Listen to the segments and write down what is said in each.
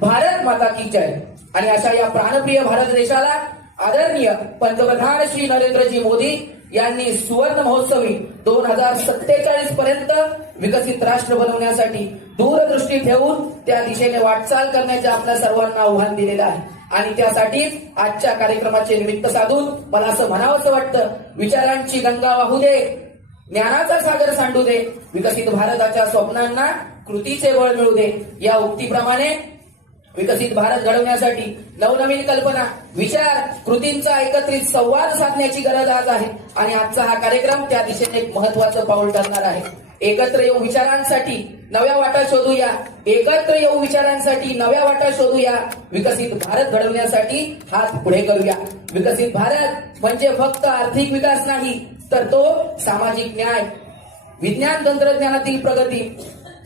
भारत माता की जय. आणि अशा या प्राणप्रिय भारत देशाला आदरणीय पंतप्रधान श्री नरेंद्रजी मोदी यांनी सुवर्ण महोत्सवी 2047 पर्यंत विकसित राष्ट्र बनवण्यासाठी दूरदृष्टी ठेवून त्या दिशेने वाटचाल करण्याचे आपल्या सर्वांना आव्हान दिलेलं आहे. आणि त्यासाठीच आजच्या कार्यक्रमाचे निमित्त साधून मला असं म्हणावंसं वाटतं, विचारांची गंगा वाहू दे, ज्ञानाचा सागर सांडू दे, विकसित भारताच्या स्वप्नांना कृतीचे बळ मिळू दे. या उक्तीप्रमाणे विकसित भारत घडवण्यासाठी नवनवीन कल्पना, विचार, कृतींचा एकत्रित संवाद साधण्याची गरज आज आहे. आणि आजचा हा कार्यक्रम त्या दिशेने एक महत्वाचं पाऊल ठरणार आहे. एकत्र येऊ विचारांसाठी नव्या वाटा शोधूया, एकत्र येऊ विचारांसाठी नव्या वाटा शोधूया, विकसित भारत घडवण्यासाठी हात पुढे करूया. विकसित भारत म्हणजे फक्त आर्थिक विकास नाही, तर तो सामाजिक न्याय, विज्ञान तंत्रज्ञानातील प्रगती,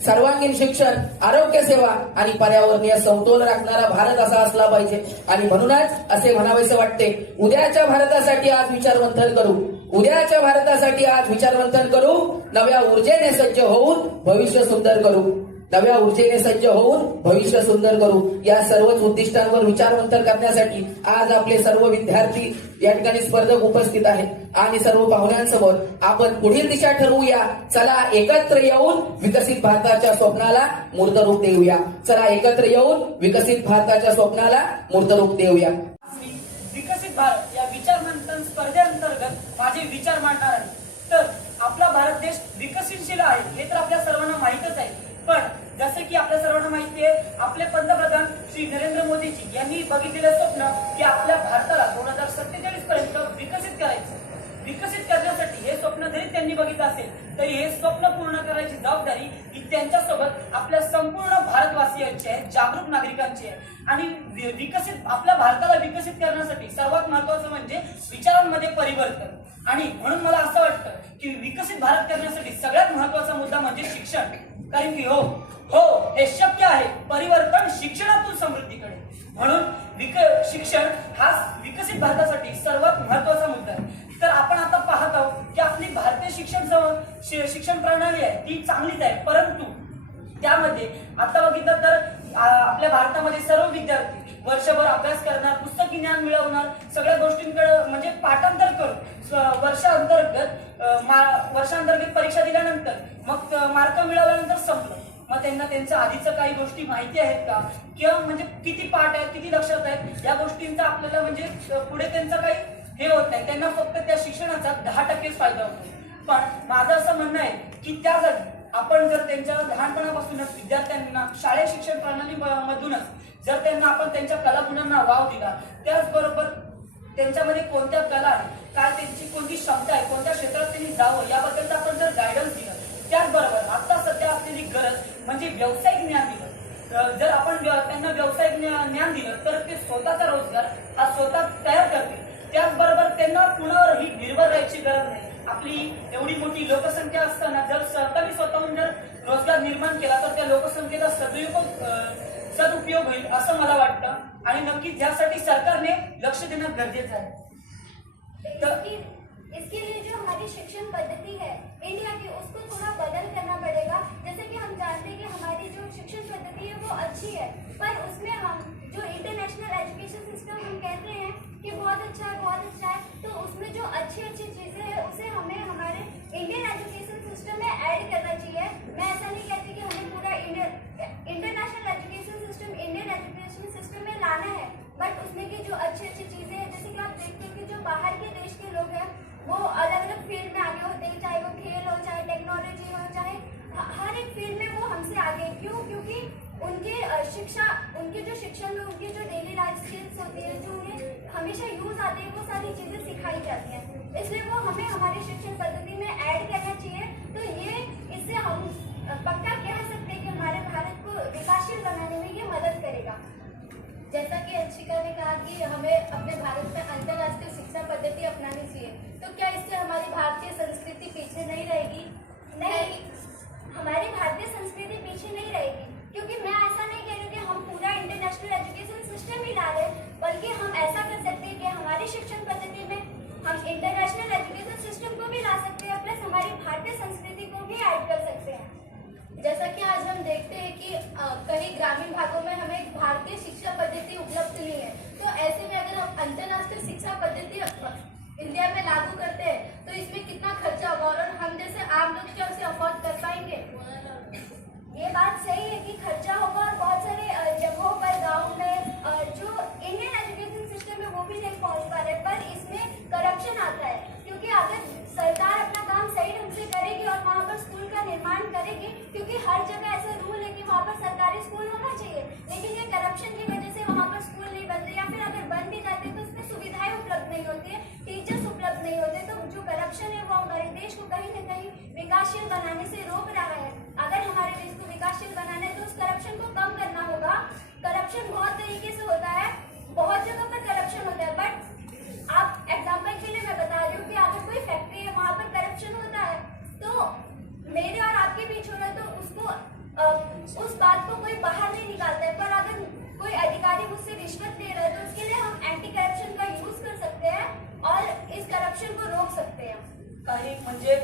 सर्वांगीण शिक्षण, आरोग्य सेवा आणि पर्यावरणीय समतोल राखणारा भारत असा असला पाहिजे. आणि म्हणूनच असे म्हणावेसे वाटते, उद्याच्या भारतासाठी आज विचारमंथन करू, उद्याच्या भारतासाठी आज विचारमंथन करू, नव्या ऊर्जेने सज्ज होऊन भविष्य सुंदर करू, नव्या ऊर्जेने सज्ज होऊन भविष्य सुंदर करू. या सर्वच उद्दिष्टांवर विचारमंथन करण्यासाठी आज आपले सर्व विद्यार्थी या ठिकाणी स्पर्धक उपस्थित आहेत आणि सर्व पाहुण्यांसमोर आपण पुढील दिशा ठरवूया. चला एकत्र येऊन विकसित भारताच्या स्वप्नाला मूर्तरूप देऊया. चला एकत्र येऊन विकसित भारताच्या स्वप्नाला मूर्तरूप देऊया. विकसित भारत या विचारमंथन स्पर्धेअंतर्गत माझे विचार मांडणार आहे. तर आपला भारत देश विकसनशील आहे हे तर आपल्या सर्वांना माहितच आहे. पण जसे की आपल्या सर्वांना माहिती आहे, आपले पंतप्रधान श्री नरेंद्र मोदीजी यांनी बघितलेलं स्वप्न की आपल्या भारताला 2047 पर्यंत विकसित करायचं. विकसित करण्यासाठी हे स्वप्न जरी त्यांनी बघितलं असेल तरी हे स्वप्न पूर्ण करायची जबाबदारी ही त्यांच्यासोबत आपल्या संपूर्ण भारतवासियांची आहे, जागरूक नागरिकांची आहे. आणि विकसित आपल्या भारताला विकसित करण्यासाठी सर्वात महत्वाचं म्हणजे विचारांमध्ये परिवर्तन. आणि म्हणून मला असं वाटतं की विकसित भारत करण्यासाठी सगळ्यात महत्वाचा मुद्दा म्हणजे शिक्षण. कारण की हो हे शक्य आहे, परिवर्तन शिक्षणातून समृद्धीकडे. म्हणून शिक्षण हा विकसित भारतासाठी सर्वात महत्वाचा मुद्दा आहे. तर आपण आता पाहत आहोत की आपली भारतीय शिक्षण प्रणाली आहे ती चांगलीच आहे, परंतु त्यामध्ये आता बघितलं तर आपल्या भारतामध्ये सर्व विद्यार्थी वर्षभर अभ्यास करणार, पुस्तकी ज्ञान मिळवणार, सगळ्या गोष्टींकडे म्हणजे पाठांतर करून वर्षांतर्गत परीक्षा दिल्यानंतर मग मार्क मिळवल्यानंतर संपलं. मग त्यांना त्यांच्या आधीचं काही गोष्टी माहिती आहेत का, किंवा म्हणजे किती पाठ आहेत, किती लक्षात आहेत, या गोष्टींचा आपल्याला म्हणजे पुढे त्यांचा काही हे होत नाही. त्यांना फक्त त्या शिक्षणाचा 10% फायदा होतो. पण माझं असं म्हणणं आहे की त्या जागी आपण जर त्यांच्या लहानपणापासूनच विद्यार्थ्यांना शालेय शिक्षण प्रणाली मधूनच जर त्यांना आपण त्यांच्या कलागुणांना वाव दिला, त्याचबरोबर त्यांच्यामध्ये कोणत्या कला आहे, काय त्यांची कोणती क्षमता आहे, कोणत्या क्षेत्रात त्यांनी जावं याबद्दलचं आपण जर गायडन्स दिलं, त्याचबरोबर आता सध्या असलेली गरज म्हणजे व्यावसायिक ज्ञान दिलं. जर आपण त्यांना व्यावसायिक ज्ञान दिलं तर ते स्वतःचा रोजगार हा स्वतः तयार करतील. त्याचबरोबर त्यांना कुणावरही निर्भर राहायची गरज नाही. आपली एवढी मोठी लोकसंख्या असताना जर सरकारने स्वतःहून जर रोजगार निर्माण केला तर त्या लोकसंख्येचा सदुपयोग होईल असं मला वाटतं. आणि नक्कीच यासाठी सरकारने लक्ष देणं गरजेचं आहे. इसके लिए जो हमारी शिक्षण पद्धति है इंडिया की, उसको थोड़ा बदल करना पड़ेगा. जैसे कि हम जानते हैं कि हमारी जो शिक्षण पद्धति है वो अच्छी है, पर उसमें हम जो इंटरनेशनल एजुकेशन सिस्टम हम कहते हैं कि बहुत अच्छा है, तो उसमें जो अच्छी चीजें हैं उसे हमें हमारे इंडियन एजुकेशन सिस्टम में ऐड करना चाहिए. मैं ऐसा नहीं कहती कि हमें पूरा international education system Indian education system में लाना है, बट उसमें की जो अच्छी चीजें हैं, जैसे कि आप देखते हैं कि जो बाहर के देश के लोग हैं वो अलग अलग फील्ड में आगे होते हैं, चाहे वो खेल हो, चाहे टेक्नोलॉजी हो, चाहे हर एक फील्ड में वो हमसे आगे. क्यों? क्योंकि उनके जो शिक्षण में उनकी जो डेली लाइफ स्किल्स होती है, जो उन्हें हमेशा यूज आते हैं, वो सारी चीजें सिखाई जाती हैं. इसलिए वो हमें हमारी शिक्षण पद्धति में ऐड करना चाहिए. तो इससे हम पक्का कह सकते हैं कि हमारे भारत को विकासशील बनाने में ये मदद करेगा. जैसा कि अंशिका ने कहा कि हमें अपने भारत में अंतर्राष्ट्रीय शिक्षा पद्धति अपनानी चाहिए, तो क्या इससे हमारी भारतीय संस्कृति पीछे नहीं रहेगी? नहीं, हमारी भारतीय संस्कृति पीछे नहीं रहेगी, क्योंकि मैं ऐसा नहीं कह रही कि हम पूरा इंटरनेशनल एजुकेशन सिस्टम ही ला रहे, बल्कि हम ऐसा कर सकते हैं कि हमारी शिक्षण पद्धति में हम इंटरनेशनल एजुकेशन सिस्टम को भी ला सकते हैं, प्लस हमारी भारतीय संस्कृति को भी ऐड कर सकते हैं. जैसा कि आज हम देखते हैं कि कई ग्रामीण भागों में हमें भारतीय करप्शन की वजह से वहाँ पर स्कूल नहीं बनते, या फिर अगर बन भी जाते तो उसमें सुविधाएं उपलब्ध नहीं होती है, टीचर्स उपलब्ध नहीं होते। तो जो करप्शन है वो हमारे देश को कहीं न कहीं विकासशील बनाने से रोक रहा है। अगर हमारे देश को विकासशील बनाना है तो उस करप्शन को कम करना होगा। करप्शन बहुत तरीके से होता है, बहुत जगह पर करप्शन होता है, बट आप एग्जाम्पल के लिए मैं बता रही हूँ कि अगर कोई फैक्ट्री है वहाँ पर करप्शन होता है, तो मेरे और आपके बीच हो रहा है तो उसको उस बात को कोई बाहर नहीं निकालता है। पर अगर कोई अधिकारी मुझसे रिश्वत ले रहा है तो उसके लिए हम एंटी करप्शन का यूज कर सकते हैं और इस करप्शन को रोक सकते हैं। काही म्हणजे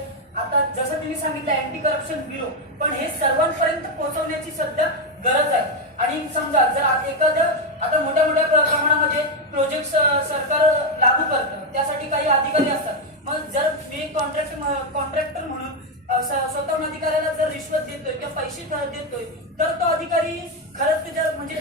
आता जसं तुम्ही सांगितलं अँटी करप्शन ब्युरो, पण हे सर्वांपर्यंत पोहोचवण्याची सध्या गरज आहे। आणि समजा जर एखादं आता मोठ्या मोठ्या प्रमाणामध्ये प्रोजेक्ट सरकार लागू करतं, त्यासाठी काही अधिकारी असतात। मग जर मी कॉन्ट्रॅक्टर म्हणून स्वतःहून अधिकाऱ्याला जर रिश्वत देतोय किंवा पैसे देतोय, तर तो अधिकारी खरंच त्याच्यावर म्हणजे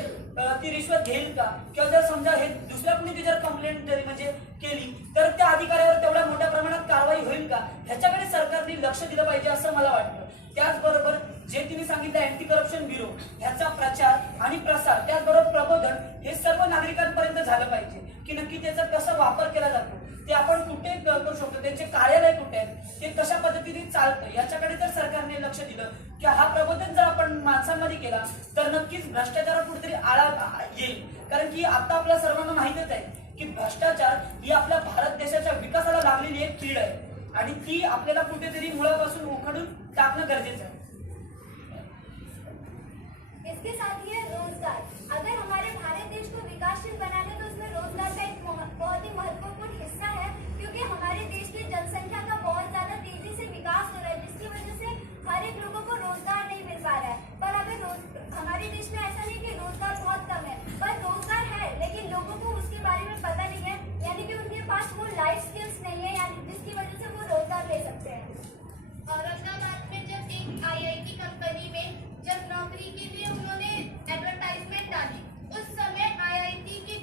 ती रिश्वत घेईल का? किंवा जर समजा हे दुसऱ्या कोणी त्याच्यावर कंप्लेंट जरी म्हणजे केली तर त्या अधिकाऱ्यावर तेवढ्या मोठ्या प्रमाणात कारवाई होईल का? ह्याच्याकडे सरकारने लक्ष दिलं पाहिजे असं मला वाटतं। त्याचबरोबर जे तुम्ही सांगितलं अँटी करप्शन ब्युरो, ह्याचा प्रचार आणि प्रसार त्याचबरोबर प्रबोधन हे सर्व नागरिकांपर्यंत झालं पाहिजे की नक्की त्याचा कसा वापर केला जातो, ते आपण कुठे करू शकतो, त्यांचे कार्यालय कुठे आहेत, ते कशा पद्धतीने चालतं, याच्याकडे जर सरकारने लक्ष दिलं की हा प्रबोधन जर आपण माणसांमध्ये केला तर नक्कीच भ्रष्टाचारावर कुठेतरी आळा येईल। कारण की आता आपल्या सर्वांना माहितच आहे की भ्रष्टाचार ही आपल्या भारत देशाच्या विकासाला लागलेली एक कीड आहे आणि ती आपल्याला कुठेतरी मुळापासून उखडून टाकणं गरजेचं आहे। इसके साथ ही है रोजगार। अगर हमारे भारत देश को विकासशील बनाना है तो उसमें रोजगार का एक बहुत ही महत्वपूर्ण हिस्सा है, क्योंकि हमारे देश की जनसंख्या का बहुत ज्यादा तेजी से विकास हो रहा है, जिसकी वजह से हर एक लोगों को रोजगार नहीं मिल पा रहा है। पर अगर हमारे देश में ऐसा नहीं कि रोजगार बहुत कम है, पर रोजगार है लेकिन लोगों को उसके बारे में पता नहीं है, यानी कि उनके पास वो लाइफ स्किल्स नहीं है, यानी जिसकी वजह से वो रोजगार ले सकते हैं। औरंगाबाद में जब एक आईआईटी कंपनी में जब नौकरी के लिए उन्होंने एडवर्टाइजमेंट डाली, उस समय आईआईटी की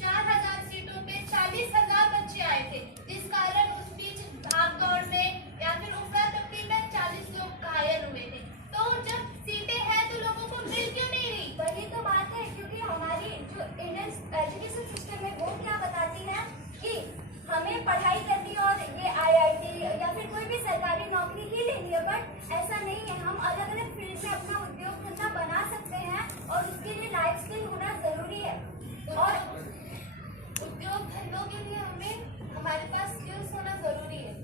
4000 सीटों पे 40,000 बच्चे आए थे, जिस कारण उस बीच भाग दौड़ में या फिर उफरा तफरी में 40 लोग घायल हुए थे। तो जब सीटें हैं तो लोगों को मिल क्यों नहीं रही? वही तो बात है, क्योंकि हमारी जो इंडियन एजुकेशन सिस्टम है वो क्या बताती है कि हमें पढ़ाई करनी और ये आईआईटी या फिर कोई भी सरकारी नौकरी ही लेनी है, बट ऐसा नहीं है। हम अलग अलग फील्ड में अपना उद्योग धंधा बना सकते हैं और उसके लिए लाइफ स्किल होना जरूरी है। और उद्योग धंधों के लिए हमें हमारे पास स्किल्स होना जरूरी है।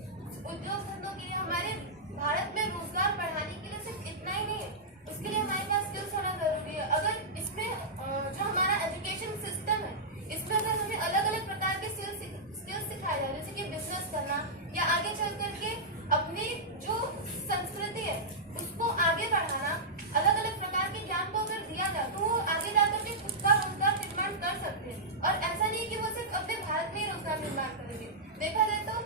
उद्योग धंधों के लिए हमारे भारत में रोजगार बढ़ाने के लिए सिर्फ इतना ही नहीं है, उसके लिए हमारे पास स्किल्स होना जरूरी है। अगर इसमें जो हमारा एजुकेशन सिस्टम है, इसमें अगर हमें अलग अलग प्रकार के स्किल्स सिखाए जाए, जैसे कि बिजनेस करना या आगे चल करके अपनी जो संस्कृति है उसको आगे बढ़ाना, अलग अलग प्रकार के ज्ञान को अगर दिया जाए तो वो आगे जाकर के खुद का रोजगार निर्माण कर सकते हैं। और ऐसा नहीं कि वो सिर्फ अपने भारत में ही रोजगार निर्माण करेंगे। देखा जाए तो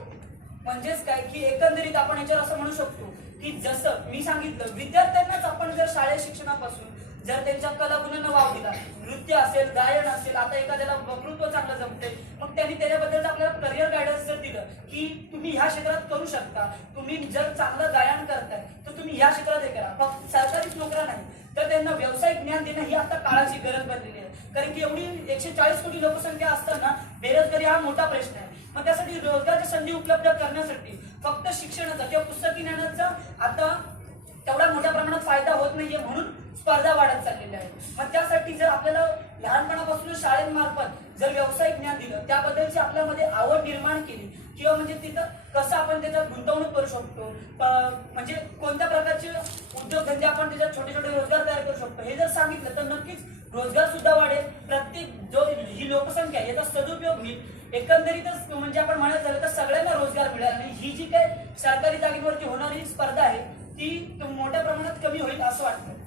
म्हणजेच काय की एकंदरीत आपण याच्यावर असं म्हणू शकतो की जसं मी सांगितलं, विद्यार्थ्यांनाच आपण जर शालेय शिक्षणापासून जर त्यांच्या कलागुणांना वाव दिला, नृत्य असेल, गायन असेल, आता एखाद्याला वक्तृत्व चांगलं जमते, मग त्यांनी त्याच्याबद्दल आपल्याला करिअर गायडन्स जर दिलं की तुम्ही ह्या क्षेत्रात करू शकता, तुम्ही जर चांगलं गायन करताय तर तुम्ही ह्या क्षेत्रात हे करा, फक्त सरकारीच नोकऱ्या नाही तर त्यांना व्यावसायिक ज्ञान देणं ही आता काळाची गरज बनलेली आहे। कारण की एवढी 140 कोटी लोकसंख्या असताना बेरोजगारी हा मोठा प्रश्न आहे। मग त्यासाठी रोजगाराच्या संधी उपलब्ध करण्यासाठी फक्त शिक्षणाचा किंवा पुस्तकी ज्ञानाचा आता तेवढा मोठ्या प्रमाणात फायदा होत नाहीये, म्हणून स्पर्धा वाढत चाललेली आहे। मग त्यासाठी जर आपल्याला लहानपणापासून शाळेमार्फत जर व्यावसायिक ज्ञान दिलं, त्याबद्दलची आपल्यामध्ये आवड निर्माण केली किंवा म्हणजे तिथं कसं आपण त्याच्यात गुंतवणूक करू शकतो, म्हणजे कोणत्या प्रकारचे उद्योगधंदे आपण त्याच्यात छोटे छोटे रोजगार तयार करू शकतो, हे जर सांगितलं तर नक्कीच रोजगार सुद्धा वाढेल। प्रत्येक जो ही लोकसंख्या याचा सदुपयोग होईल। एकंदरीतच म्हणजे आपण म्हणत झालं तर सगळ्यांना रोजगार मिळेल आणि ही जी काही सरकारी जागेवरती होणारी स्पर्धा आहे ती मोठ्या प्रमाणात कमी होईल असं वाटतं।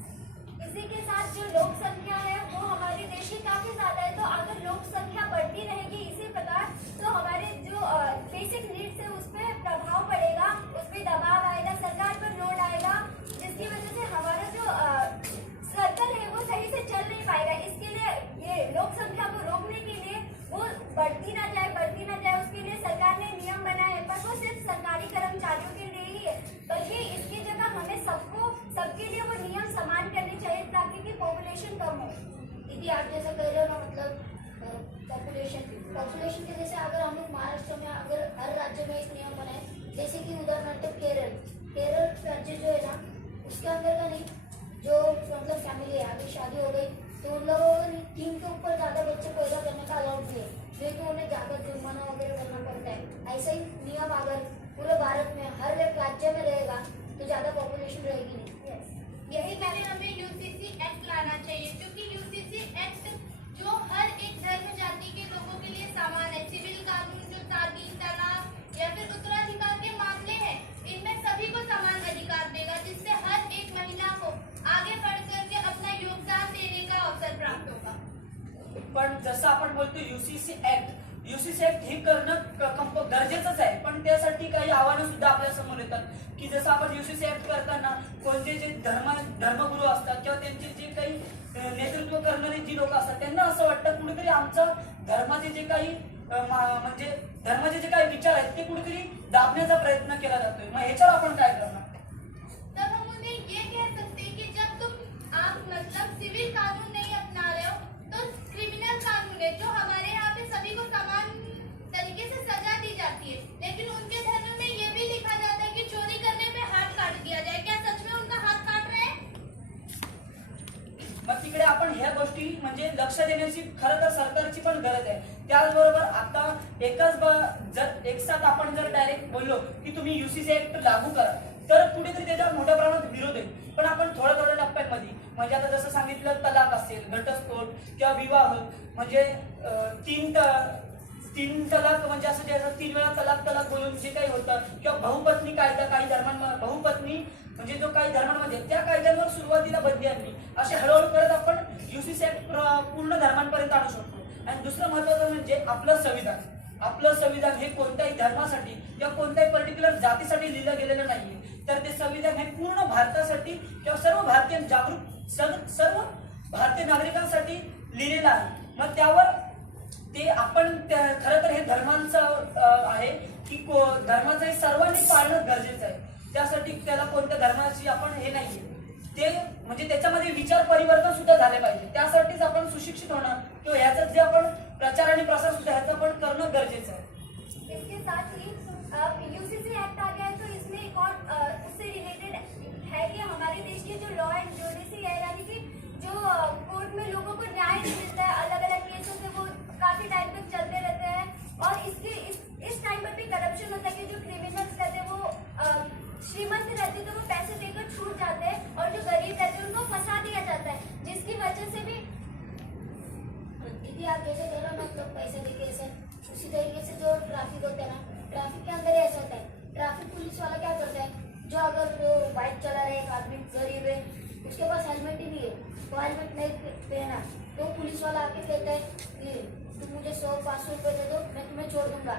इसी के साथ जो लोक संख्या है वो हमारे देश की काफी ज्यादा है, तो अगर लोक संख्या बढ़ती रहेगी इसी प्रकार तो हमारे जो बेसिक नीड्स है उस पर प्रभाव पड़ेगा, उस पर दबाव आएगा, सरकार पर लोड आएगा, जिसकी वजह से हमारा जो सर्कल है वो सही से चल नहीं पाएगा। इसके लिए ये लोक संख्या को रोकने के लिए वो बढ़ती ना जाए उसके लिए सरकार ने नियम बनाए हैं, पर वो सिर्फ सरकारी कर्मचारियों के लिए ही है, बल्कि इसकी जगह हमें सबके लिए वो नियम समान करने चाहिए ताकि पॉपुलेशन कम हो। भी आप जैसा कह रहे हो ना, मतलब पॉपुलेशन के जैसे अगर हम लोग महाराष्ट्र में अगर हर राज्य में एक नियम बनाए, जैसे कि उदाहरणार्थ केरल राज्य जो है ना, उसके अंदर का नहीं, जो मतलब फैमिली है, अभी शादी हो गई तो उन लोगों को 3 के ऊपर ज्यादा बच्चे पैदा करने का अलाउड नहीं है, नहीं तो उन्हें ज्यादा जुर्माना वगैरह करना पड़ता है। ऐसा ही नियम अगर पूरे भारत में हर एक राज्य में रहेगा तो ज्यादा पॉपुलेशन रहेगी नहीं। यही कारण हमें यूसीसी एक्ट लाना चाहिए, क्योंकि यूसीसी एक्ट जो हर एक धर्म जाति के लोगों के लिए समान है। सिविल कानून जो शादी, तलाक या फिर उत्तराधिकार के मामले हैं, इनमें सभी को समान अधिकार देगा, जिससे हर एक महिला को आगे बढ़ करके अपना योगदान देने का अवसर प्राप्त होगा। पण जसं आपण बोलतो यूसीसी ऍक्ट हे करणं गरजेचंच आहे, पण त्यासाठी काही आव्हानं सुद्धा आपल्या समोर येतात की जसं आपण यूसीसी ऍक्ट करताना कोणते जे धर्मगुरू असतात किंवा त्यांचे जे काही नेतृत्व करणारे जी लोक असतात त्यांना असं वाटतं कुठेतरी आमचा धर्माचे जे काही म्हणजे धर्माचे जे काही विचार आहेत ते कुठेतरी दाबण्याचा प्रयत्न केला जातोय। मग ह्याच्यावर आपण काय करणार? तब हम उन्हें ये कह सकते हैं कि जब तुम आप मतलब सिविल कानून नहीं अपना रहे हो तो क्रिमिनल कानून है, जो हमारे यहाँ पे सभी को समान तरीके से सजा दी जाती है, लेकिन उनके धर्म में ये भी लिखा जाता है कि चोरी करने पे हाथ काट दिया जाए। क्या सच में उनका हाथ काट रहे हैं? मग तिकडे आपण ह्या गोष्टी म्हणजे लक्ष देण्याची खरं तर सरकारची पण गरज आहे। त्याचबरोबर आता जर एकसाथ आपण जर डायरेक्ट बोललो की तुम्ही यूसीसी ऍक्ट लागू करा तर कुठेतरी त्याच्या मोठ्या प्रमाणात विरोध आहे, पण आपण थोड्या टप्प्यांमध्ये म्हणजे आता जसं सांगितलं तलाक असेल, घटस्फोट किंवा विवाह म्हणजे तीन तलाक म्हणजे असं जे 3 वेळा तलाक बोलून जे काही होतं किंवा बहुपत्नी कायदा काही धर्मांमध्ये बहुपत्नी म्हणजे जो काही धर्मांमध्ये त्या कायद्यांवर सुरुवातीला बंदी आणली, असे हळूहळू करत आपण यूसीसी ऍक्ट पूर्ण धर्मांपर्यंत आणू शकतो। आणि दुसरं महत्त्वाचं म्हणजे आपलं संविधान हे कोणत्याही धर्मासाठी किंवा कोणत्याही पर्टिक्युलर जातीसाठी लिहिलं गेलेलं नाहीये, तर ते संविधान हे पूर्ण भारतासाठी किंवा सर्व भारतीय सर्व भारतीय नागरिकांसाठी लिहिलेलं आहे। मग त्यावर ते आपण खरं तर हे धर्मांचं आहे की धर्माचं हे सर्वांनी पाळणं गरजेचं आहे, त्यासाठी त्याला कोणत्या धर्माची आपण हे नाहीये, ते म्हणजे त्याच्यामध्ये विचार परिवर्तन सुद्धा झाले पाहिजे, त्यासाठीच आपण सुशिक्षित होणं किंवा ह्याचा जे आपण प्रचार आणि प्रसार सुद्धा ह्याचं पण करणं गरजेचं आहे। इसके साथ ही यूसीसी एक्ट आ गया है तो इसमें एक और उससे रिलेटेड है कि हमारे देश की जो लॉ एंड ज्यूडिशरी है, यानी कि जो कोर्ट में लोगों को न्याय नहीं मिलता है, अलग अलग केसों से वो काफी टाइम तक चलते रहते हैं, और इस टाइम पर भी करप्शन होता है कि जो क्रिमिनल्स रहते हैं वो श्रीमंत रहते हैं तो वो पैसे देकर छूट जाते हैं, और जो गरीब रहते हैं उनको फंसा दिया जाता है, जिसकी वजह से भी आप जैसे कह रहे हो मतलब पैसे देके ऐसे, उसी तरीके से जो ट्रैफिक होता है ना, ट्रैफिक के अंदर ऐसा होता है, ट्रैफिक पुलिस वाला क्या करता है, जो अगर वो बाइक चला रहा है, एक आदमी गरीब है, उसके पास हेलमेट ही नहीं है, वो हेलमेट नहीं पहना तो पुलिस वाला आके कहता है कि तुम मुझे 100-500 रुपये दे दो, मैं तुम्हें छोड़ दूंगा।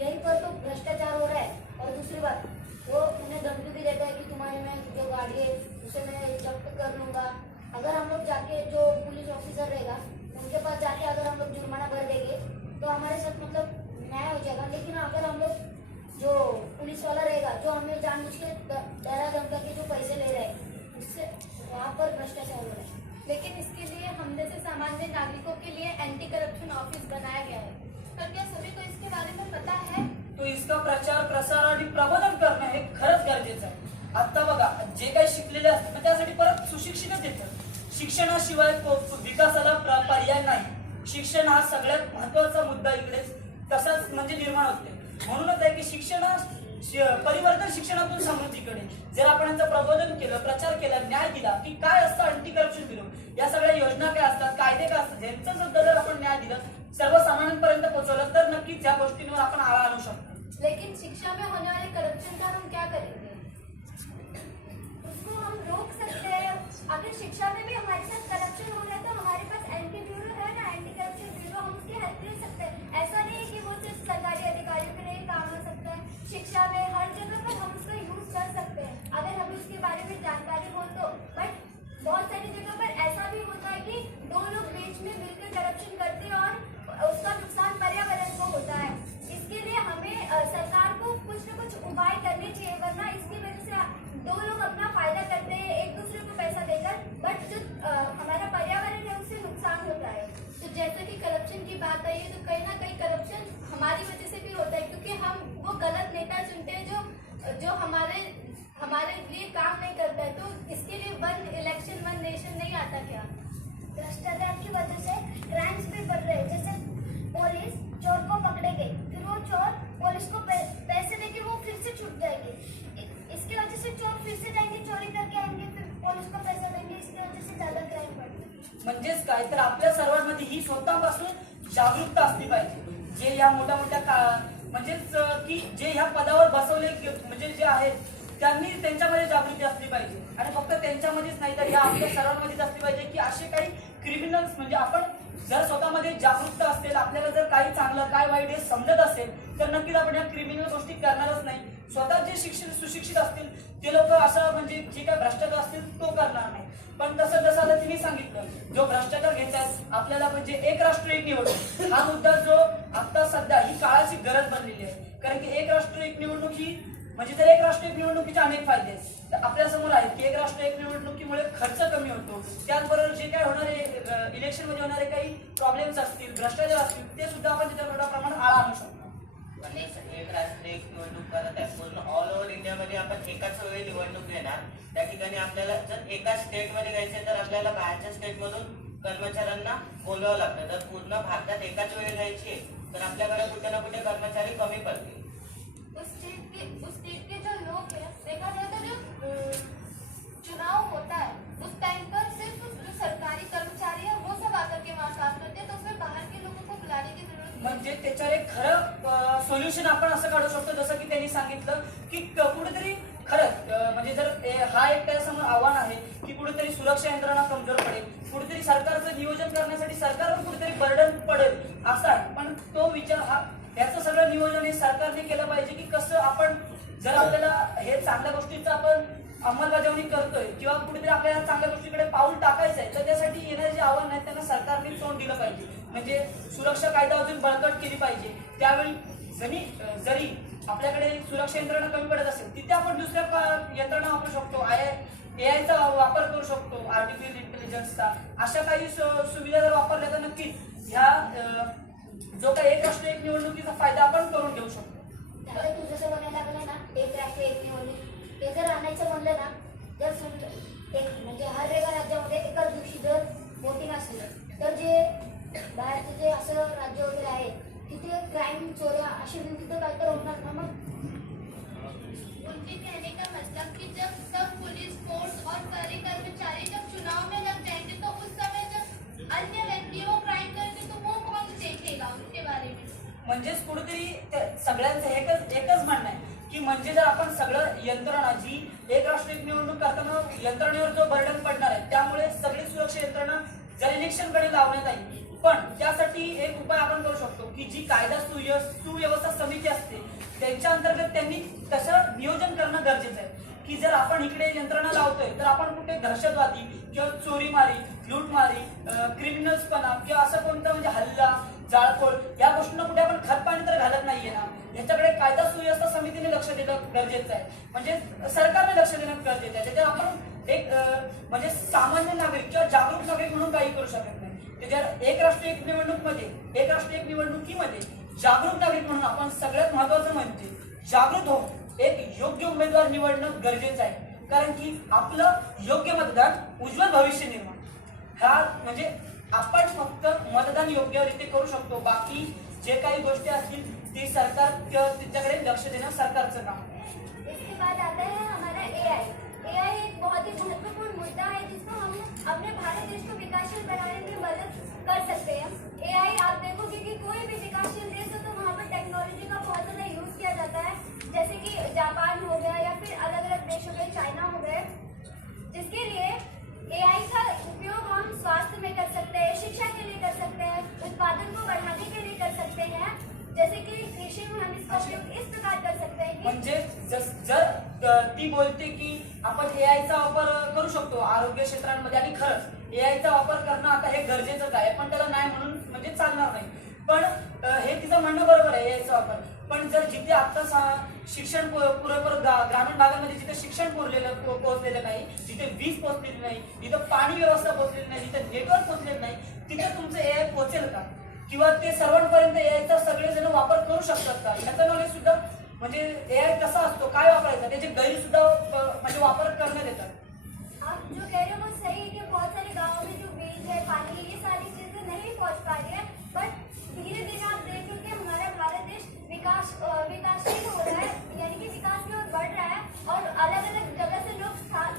यहीं पर तो भ्रष्टाचार हो रहा है। और दूसरी बात, वो उन्हें धमकी भी देता है कि तुम्हारे में जो गाड़ी है उसे मैं जब्त कर लूंगा। अगर हम लोग जाके जो पुलिस ऑफिसर रहेगा उनके पास जाके अगर हम लोग जुर्माना भर देंगे तो हमारे साथ मतलब न्याय हो जाएगा, लेकिन अगर हम लोग जो पुलिस वाला रहेगा जो हमें जानबूझ के डरा धमका के जो पैसे ले रहे हैं उससे वहाँ पर भ्रष्टाचार हो रहा है। लेकिन इसके लिए हम जैसे सामान्य नागरिकों के लिए एंटी करप्शन ऑफिस बनाया गया है, तो क्या सभी को इसके बारे में पता है? तो इसका प्रचार प्रसार आणि प्रबोधन करणं हे खरंच गरजेचं आहे। आता बघा जे काही शिकलेले असतात त्यासाठी परत सुशिक्षितच येतात, शिक्षणाशिवाय विकासाला पर्याय नाही। शिक्षण हा सगळ्यात महत्त्वाचा मुद्दा इकडे तसाच म्हणजे निर्माण होते, म्हणूनच आहे की परिवर्तन शिक्षणातून समृद्धीकडे जर आपण यांचं प्रबोधन केलं, प्रचार केला, न्याय दिला की काय असतं अँटी करप्शन ब्युरो, या सगळ्या योजना काय असतात, कायदे काय असतात, यांचं सुद्धा जर आपण न्याय दिलं, सर्वसामान्यांपर्यंत पोहोचवलं तर नक्कीच या गोष्टींवर आपण आळा आणू शकतो। लेकिन शिक्षा में होने वाले करप्शन का हम क्या करेंगे? उसको हम रोक सकते हैं। अगर शिक्षा में भी हमारे साथ करप्शन हो रहा है तो हमारे पास एंटी ब्यूरो है ना, एंटी करप्शन ब्यूरो, हम उसकी हेल्प ले सकते हैं। ऐसा नहीं है कि वो सिर्फ सरकारी अधिकारियों के लिए काम हो सकता है, शिक्षा में हर जगह पर हम उसका यूज कर सकते हैं अगर हमें उसके बारे में जानकारी हो तो। बट बहुत सारी जगह पर ऐसा भी होता है कि 2 लोग बीच में मिलकर करप्शन करते हैं और उसका नुकसान पर्यावरण को होता है। इसके लिए हमें सरकार को कुछ न कुछ उपाय करने चाहिए, वरना इसकी वजह से 2 लोग अपना फायदा करते हैं एक दूसरे को पैसा देकर, बट जो हमारा पर्यावरण आता है तो कहीं ना कहीं करप्शन हमारी वजह से भी होता है, क्योंकि हम वो गलत नेता चुनते हैं जो हमारे लिए काम नहीं करता है। तो इसके लिए वन इलेक्शन वन नेशन नहीं आता क्या? भ्रष्टाचार की वजह से क्राइम्स भी बढ़ रहे हैं। जैसे पुलिस चोर को पकड़ेगी, फिर वो चोर पुलिस को पैसे देके वो फिर से छूट जाएगी। इसकी वजह से चोर फिर से जाएंगे, चोरी करके आएंगे, फिर पुलिस को पैसा देंगे। इसकी वजह से ज्यादा क्राइम बढ़ते। म्हणजेच काय तर आपल्या सर्वांमध्ये ही स्वतःपासून जागरूकता असली पाहिजे। जे या मोठ्या मोठ्या म्हणजेच की जे ह्या पदावर बसवले म्हणजे जे आहेत त्यांनी त्यांच्यामध्ये जागृती असली पाहिजे आणि फक्त त्यांच्यामध्येच नाही तर ह्या आपल्या सर्वांमध्येच असली पाहिजे की असे काही क्रिमिनल्स म्हणजे आपण जर स्वतःमध्ये जागरूकता असेल, आपल्याला जर काही चांगलं काय वाईट हे समजत असेल तर नक्कीच आपण या क्रिमिनल गोष्टी करणारच नाही। स्वतः जे सुशिक्षित असतील ते लोक असं म्हणजे जे काही भ्रष्टाचार असतील तो करणार नाही। पण तसं आता तिने सांगितलं जो भ्रष्टाचार घेतात आपल्याला म्हणजे एक राष्ट्र एक निवडणूक हा मुद्दा जो आता सध्या ही काळाची गरज बनलेली आहे। कारण की एक राष्ट्र एक निवडणूक ही म्हणजे जर एक राष्ट्र एक निवडणुकीचे अनेक फायदे आहेत तर आपल्या समोर आहेत की एक राष्ट्र एक निवडणुकीमुळे खर्च कमी होतो, त्याचबरोबर जे काही होणारे इलेक्शन मध्ये होणारे काही प्रॉब्लेम्स असतील, भ्रष्टाचार असतील ते सुद्धा आपण त्याच्या मोठ्या प्रमाणात आळा आणू शकतो। एक राष्ट्र एक निवडणूक करत आहे, पूर्ण ऑल ओव्हर इंडियामध्ये आपण एकाच वेळी निवडणूक घेणार। त्या ठिकाणी आपल्याला जर एका स्टेटमध्ये घ्यायचं तर आपल्याला बाहेरच्या स्टेटमधून कर्मचाऱ्यांना बोलवावं लागतं। जर पूर्ण भारतात एकाच वेळी घ्यायची तर आपल्याकडे कुठे ना कुठे कर्मचारी कमी पडतील। उस स्टेट के जो लोग हैं, देखा जाए तो जो चुनाव होता है उस टाइम पर सिर्फ जो सरकारी कर्मचारी है वो सब आकर के वहाँ काम करते हैं, तो उसमें बाहर के लोगों को बुलाने की जरूरत नहीं। म्हणजे त्याच्यावर एक खरं सोल्युशन आपण असं काढू शकतो जसं की त्यांनी सांगितलं की कुठेतरी खरंच म्हणजे जर हा एक त्यासमोर आव्हान आहे की कुठेतरी सुरक्षा यंत्रणा कमजोर पडेल, कुठेतरी सरकारचं नियोजन करण्यासाठी सरकारवर कुठेतरी बर्डन पडेल असा आहे। पण तो विचार हा याचं सगळं नियोजन हे सरकारने केलं पाहिजे की कसं आपण जर आपल्याला हे चांगल्या गोष्टीचं आपण अंमलबजावणी करतोय किंवा कुठेतरी आपल्याला चांगल्या गोष्टीकडे पाऊल टाकायचं आहे तर त्यासाठी येणारे जे आव्हान आहेत त्यांना सरकारने तोंड दिलं पाहिजे। म्हणजे सुरक्षा कायदा अजून बळकट केली पाहिजे। त्यावेळी जरी आपल्याकडे सुरक्षा यंत्रणा कमी पडत असेल तिथे आपण दुसऱ्या यंत्रणा वापरू शकतो, AI चा वापर करू शकतो, आर्टिफिशियल इंटेलिजन्सचा। अशा काही सुविधा जर वापरल्या तर नक्कीच ह्या जो काही एक राष्ट्र एक निवडणुकीचा फायदा आपण करून घेऊ शकतो। आता तू जसं म्हणायला लागलं ना एक राष्ट्र एक निवडणूक, ते जर आणायचं म्हणलं ना जर एक म्हणजे हर एका राज्यामध्ये एकाच दिवशी जर वोटिंग असलं तर जे बाहेरचे जे असं राज्य वगैरे आहे तिथे क्राईम चोऱ्या अशी तिथं काय तर होणार ना। मग उनके कहने का मतलब कि जब सब पुलिस फोर्स और सारे कर्मचारी जब चुनाव में लग जाएंगे तो उस समय जब अन्य व्यक्ति वो क्राइम करेंगे तो वो कौन देखेगा उसके बारे में। म्हणजेच कुठेतरी सगळ्यांचं एकच म्हणणं आहे की म्हणजे जर आपण सगळं यंत्रणा जी एक राष्ट्र एक निवडणूक करताना यंत्रणेवर जो बर्डन पडणार आहे त्यामुळे सगळी सुरक्षा यंत्रणा जर इलेक्शनकडे लावण्यात आली। पण त्यासाठी एक उपाय आपण करू शकतो की जी कायदा सुव्यवस्था समिती असते त्यांच्या अंतर्गत त्यांनी तसं नियोजन करणं गरजेचं आहे की जर आपण इकडे यंत्रणा लावतोय तर आपण कुठे दहशतवादी किंवा चोरीमारी, लूटमारी, क्रिमिनल्सपणा किंवा असं कोणतं म्हणजे हल्ला, जाळपोळ या गोष्टींना कुठे आपण खतपाणी तर घालत नाहीये ना। याच्याकडे कायदा सुव्यवस्था समितीने लक्ष देणं गरजेचं आहे, म्हणजे सरकारने लक्ष देणं गरजेचं आहे। त्याच्यात आपण एक म्हणजे सामान्य नागरिक किंवा जागरूक नागरिक म्हणून काही करू शकत नाही। त्याच्यात एक राष्ट्र एक निवडणुकीमध्ये जागरूक नागरिक म्हणून आपण सगळ्यात महत्वाचं म्हणजे जागृत होऊन एक योग्य उमेदवार निवडणं गरजेचं आहे। कारण की आपलं योग्य मतदान उज्ज्वल भविष्य निर्माण हा म्हणजे आपण फक्त मतदान योग्यरीत्या करू शकतो, बाकी जे काही गोष्टी असतील ती सरकार किंवा तिच्याकडे लक्ष देणं सरकारचं काम आहे। इसके बाद आता है हमारा AI एक बहुत ही महत्वपूर्ण मुद्दा है जिसको हम अपने भारत देश को विकासशील बनाने में मदद कर सकते हैं। AI आप देखोगे कि कोई भी विकासशील देश हो तो वहाँ पर टेक्नोलॉजी का बहुत ज़्यादा यूज किया जाता है, जैसे कि जापान हो गया या फिर अलग अलग देश हो गए, चाइना हो गए, जिसके लिए AI का उपयोग हम स्वास्थ्य में कर सकते हैं, शिक्षा के लिए कर सकते हैं, उत्पादन को बढ़ाने के लिए कर सकते हैं, जैसे कि कृषि में हम इसका उपयोग इस प्रकार कर सकते हैं कि म्हणजे जर ती बोलते की आपण AI चा वापर करू शकतो आरोग्य क्षेत्रांमध्ये आणि खरंच AI चा वापर करणं आता हे गरजेचंच आहे, पण त्याला नाही म्हणून म्हणजे चालणार नाही। पण हे तिचं म्हणणं बरोबर आहे AI चा वापर, पण जर जिथे आता शिक्षण पुरेपूर ग्रामीण भागामध्ये जिथे शिक्षण पोहोचलेलं नाही, जिथे वीज पोहोचलेली नाही, जिथे पाणी व्यवस्था पोहोचलेली नाही, जिथे नेटवर्क पोहोचलेलं नाही, तिथे तुमचं AI पोहोचेल का? किंवा ते सर्वांपर्यंत एआयचा सगळेजण वापर करू शकतात का, याचा नॉलेज सुद्धा म्हणजे एआय कसा असतो, काय वापरायचा, त्याचे गैर सुद्धा म्हणजे वापर करण्यात येतात. आप जो कह रहे हो वो सही है कि बहुत सारे गाँव में जो बीज है, पानी है, ये सारी चीजें नहीं पहुंच पा रही है, बट धीरे धीरे आप देख रहे हो कि हमारा भारत देश विकासशील हो रहा है, यानी कि विकास की ओर बढ़ रहा है और अलग अलग जगह से लोग स्थान